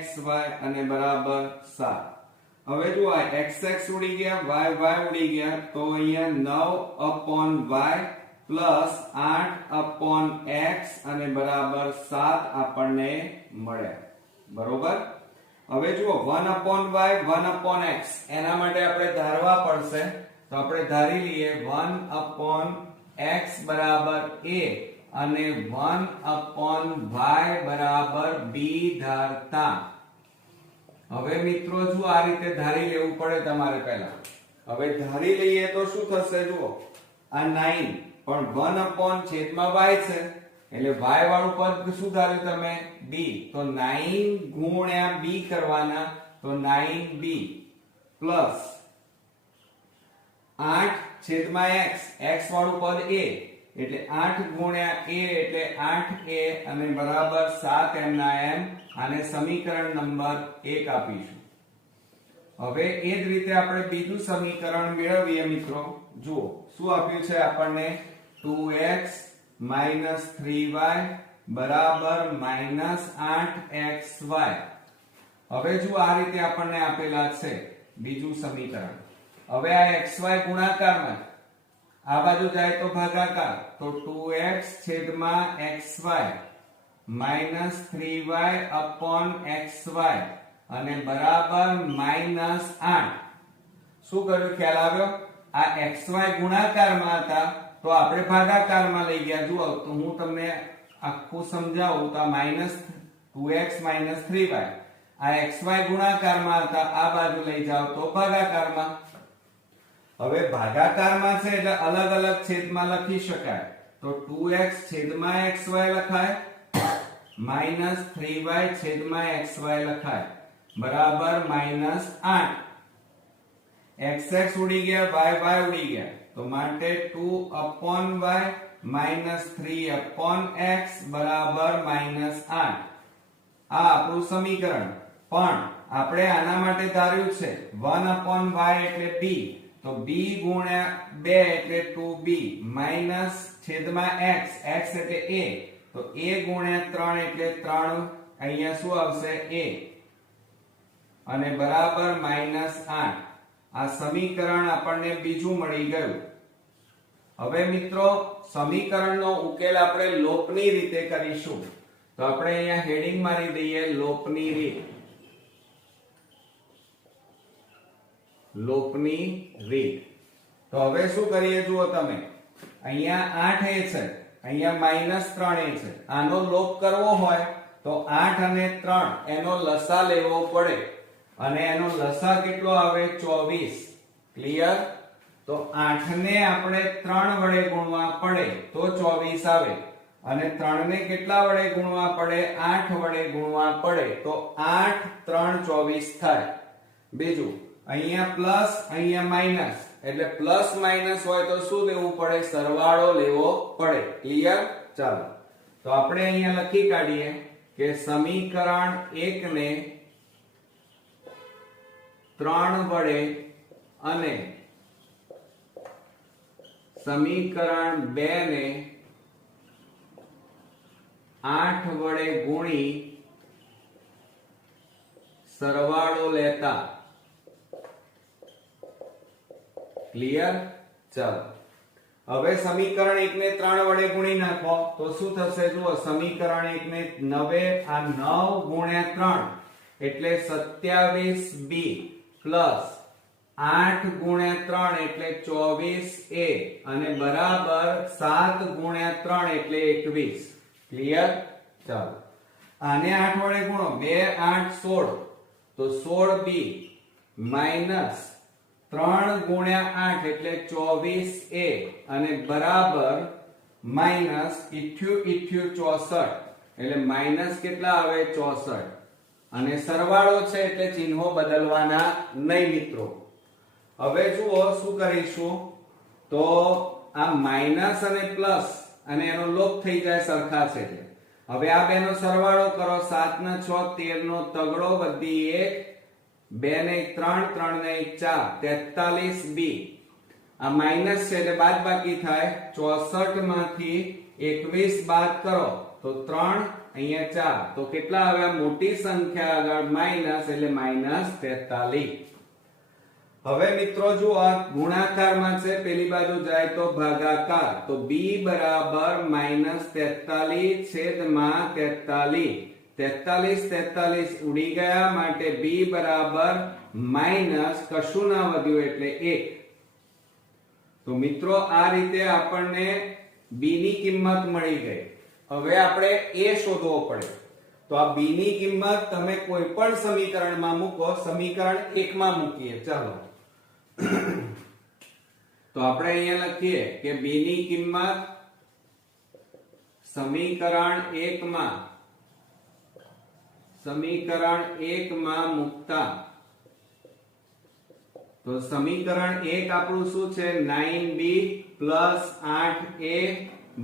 / xy અને બરાબર 7. હવે જો આ xx ઉડી ગયા y ઉડી ગયા તો અહીંયા 9/y + 8/x અને બરાબર 7 આપણને મળ્યા. બરોબર. હવે જુઓ 1/y 1/x એના માટે આપણે ધારવા પડશે તો આપણે ધારી લઈએ 1/x બરાબર a અને 1/y બરાબર b ધારતા. હવે મિત્રો જો આ રીતે ધારી લેવું પડે તમારે પહેલા. હવે ધારી લઈએ તો શું થશે જુઓ આ 9 પણ 1 છેદમાં y છે એટલે y વાળું પદ શું ધાર્યું તમે b તો 9 ગુણ્યા b કરવાના તો 9b પ્લસ 8 છેદમાં x વાળું પદ a એટલે 8 ગુણ્યા a એટલે 8a અને બરાબર 7 એમના એમ આને સમીકરણ નંબર 1 આપીશું. હવે એ જ રીતે આપણે બીજું સમીકરણ મેળવીએ મિત્રો. જુઓ શું આપ્યું છે આપણને 2x - 3y બરાબર -8xy. હવે જો આ રીતે આપણને આપેલા છે બીજું સમીકરણ. હવે આ xy ગુણાકારમાં આ બાજુ જાય તો ભાગાકાર તો 2x છેદમાં xy -3y / xy અને બરાબર -8. શું કર્યું ખ્યાલ આવ્યો? આ xy ગુણાકારમાં હતા તો આપણે ભાગાકારમાં લઈ ગયા. જુઓ તો હું તમને આખું સમજાવું તો -2x - 3y આ xy ગુણાકારમાં હતા આ બાજુ લઈ જાવ તો ભાગાકારમાં. હવે ભાગાકારમાં છે એટલે અલગ અલગ છેદમાં લખી શકાય તો 2x છેદમાં xy લખાય -3y છેદમાં xy લખાય બરાબર -8. xx ઉડી ગયા y ઉડી ગયા તો માટે 2/y -3/x બરાબર -8. આ આપણું સમીકરણ. પણ આપણે આના માટે ધાર્યું છે 1/y એટલે b તો b ગુણ્યા 2 એટલે 2b માઈનસ છેદમાં x એટલે a તો a ગુણ્યા 3 એટલે 3 અહીંયા શું આવશે a અને બરાબર -8. આ સમીકરણ આપણને બીજું મળી ગયું. હવે મિત્રો સમીકરણનો ઉકેલ આપણે લોપની રીતે કરીશું તો આપણે અહીંયા હેડિંગ મારી દઈએ લોપની રીત. લોપની રીત. તો હવે શું કરીએ જુઓ તમે અહીંયા 8a છે અહીંયા -3a છે. આનો લોપ કરવો હોય તો 8 અને 3 એનો લસા લેવો પડે અને એનો લસા કેટલો આવે 24. ક્લિયર? તો 8 ને આપણે 3 વડે ગુણવા પડે તો 24 આવે અને 3 ને કેટલા વડે ગુણવા પડે 8 વડે ગુણવા પડે તો 8 3 24 થાય. બીજું અહીંયા પ્લસ અહીંયા માઈનસ એટલે પ્લસ માઈનસ હોય તો શું લેવું પડે સરવાળો લેવો પડે. ક્લિયર? ચાલો તો આપણે અહીંયા લખી કાઢીએ કે સમીકરણ 1 ને 3 વડે અને સમીકરણ 2 ને 8 વડે ગુણી સરવાળો લેતા. ક્લિયર? ચાલો હવે સમીકરણ 1 ને 3 વડે ગુણી નાખો તો શું થશે જુઓ સમીકરણ 1 ને 9 આ 9 ગુણ્યા 3 એટલે 27b પ્લસ 8 ગુણ્યા 3 એટલે 24a અને બરાબર 7 ગુણ્યા 3 એટલે 21. ક્લિયર? ચાલો આને 8 વડે ગુણો 2 8 16 તો 16b માઈનસ 3 ગુણ્યા 8 એટલે 24a અને બરાબર -88 64 એટલે માઇનસ કેટલા આવે 64 અને સરવાળો છે એટલે ચિહ્નો બદલવાના નહીં મિત્રો. હવે જુઓ શું કરીશું તો આ માઇનસ અને પ્લસ અને એનો લોપ થઈ જાય સરખા છે એટલે હવે આ બેનો સરવાળો કરો 7 ને 6 13 નો તગડો વધી 1 2 ને 3 3 ને 4 43 બી આ માઇનસ છે એટલે બાદ બાકી થાય 64 માંથી 21 બાદ કરો તો 3 અહીંયા 4 તો કેટલા આવ્યા મોટી સંખ્યા આગળ માઇનસ એટલે માઇનસ 43. હવે મિત્રો જો આ ગુણાકારમાં છે પેલી બાજુ જાય તો ભાગાકાર તો b બરાબર -43 છેદમાં 43 43 ઉડી ગયા માટે b બરાબર માઇનસ કશું ના વધ્યું એટલે 1. તો મિત્રો આ રીતે આપણને b ની કિંમત મળી ગઈ. હવે આપણે a શોધવો પડે તો આ b ની કિંમત તમે કોઈ પણ સમીકરણમાં મૂકો. સમીકરણ 1 માં મૂકીએ ચાલો. તો આપણે અહીંયા લખીએ કે b ની કિંમત સમીકરણ 1 માં મૂકતા તો સમીકરણ 1 આપણું શું છે 9b + 8a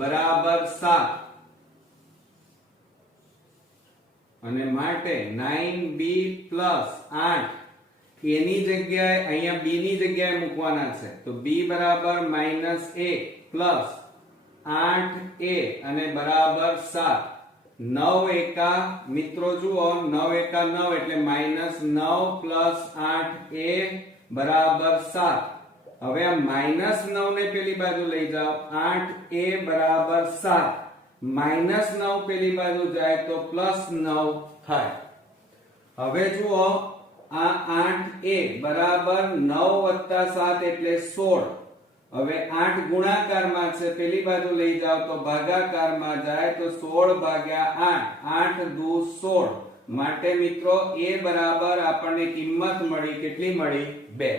બરાબર 7 અને માટે 9b + 8 એની જગ્યાએ અહીંયા b ની જગ્યાએ મૂકવાના છે તો b બરાબર -1 + 8a અને બરાબર 7 9 એકા મિત્રો જુઓ 9 એકા 9 એટલે -9 + 8a બરાબર 7. હવે આ -9 ને પેલી બાજુ લઈ જાઓ 8a બરાબર 7 -9 પેલી બાજુ જાય તો +9 થાય. હવે જુઓ આ 8a બરાબર 9 + 7 એટલે 16. હવે 8 ગુણાકારમાં છે પેલી બાજુ લઈ જાઓ તો ભાગાકારમાં જાય તો 16 ભાગ્યા 8 8 દુ 16 માટે મિત્રો a બરાબર આપણને કિંમત મળી કેટલી મળી 2.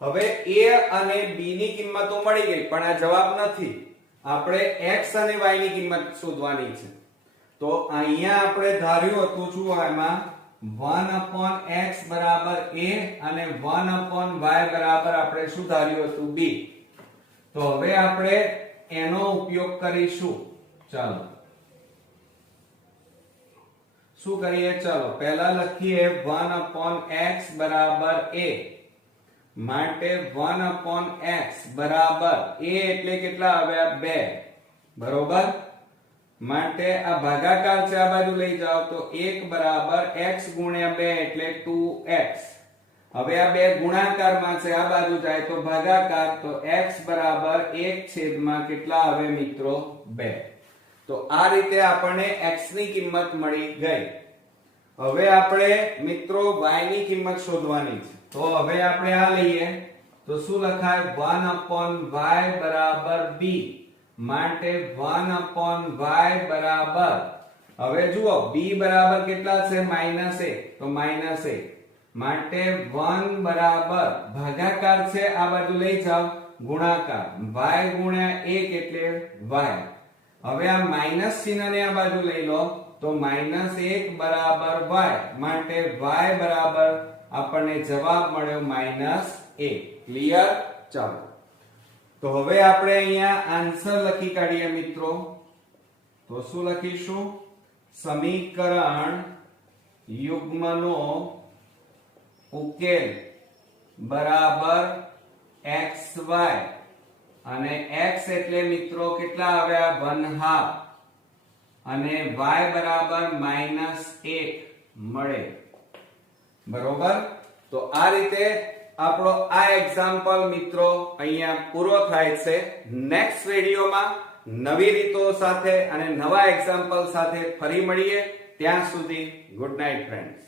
હવે a અને b ની કિંમતો મળી ગઈ પણ આ જવાબ નથી. આપણે x અને y ની કિંમત શોધવાની છે. તો અહીંયા આપણે ધાર્યું હતું જુઓ એમાં 1/x બરાબર a અને 1/y બરાબર આપણે શું ધાર્યું હતું b. તો હવે આપણે એનો ઉપયોગ કરીશું. ચાલો શું કરીએ ચાલો પહેલા લખીએ 1/x બરાબર a માટે 1/x બરાબર a એટલે કેટલા આવ્યા 2 બરોબર. માટે આ ભાગાકાર છે આ બાજુ લઈ જાઓ તો 1 બરાબર x ગુણ્યા 2 એટલે 2x. હવે આ બે ગુણાકારમાં છે આ બાજુ જાય તો ભાગાકાર તો x બરાબર 1 છેદમાં કેટલા આવે મિત્રો 2. તો આ રીતે આપણને x ની કિંમત મળી ગઈ. હવે આપણે મિત્રો y ની કિંમત શોધવાની છે. તો હવે આપણે આ લઈએ તો શું લખાય 1/y બરાબર b માટે 1/y બરાબર હવે જુઓ b બરાબર કેટલા છે -1 તો -1 માટે 1 બરાબર ભાગાકાર છે આ બાજુ લઈ જાઓ ગુણાકાર y ગુણ્યા 1 એટલે y. હવે આ માઈનસ ચિહ્નને આ બાજુ લઈ લો તો -1 બરાબર y માટે y બરાબર આપણને જવાબ મળ્યો -1. ક્લિયર. ચાલો તો હવે આપણે અહીંયા આન્સર લખી કાઢીએ મિત્રો. તો શું લખીશું સમીકરણ યુગ્મનો ઉકેલ બરાબર xy અને x એટલે મિત્રો કેટલા આવ્યા 1/2 અને y બરાબર -1 મળે બરોબર. તો આ રીતે આપણો આ એક્ઝામ્પલ મિત્રો અહીંયા પૂરો થાય છે. નેક્સ્ટ વિડિયોમાં નવી રીતો સાથે અને નવા એક્ઝામ્પલ સાથે ફરી મળીએ. ત્યાં સુધી ગુડ નાઇટ ફ્રેન્ડ્સ.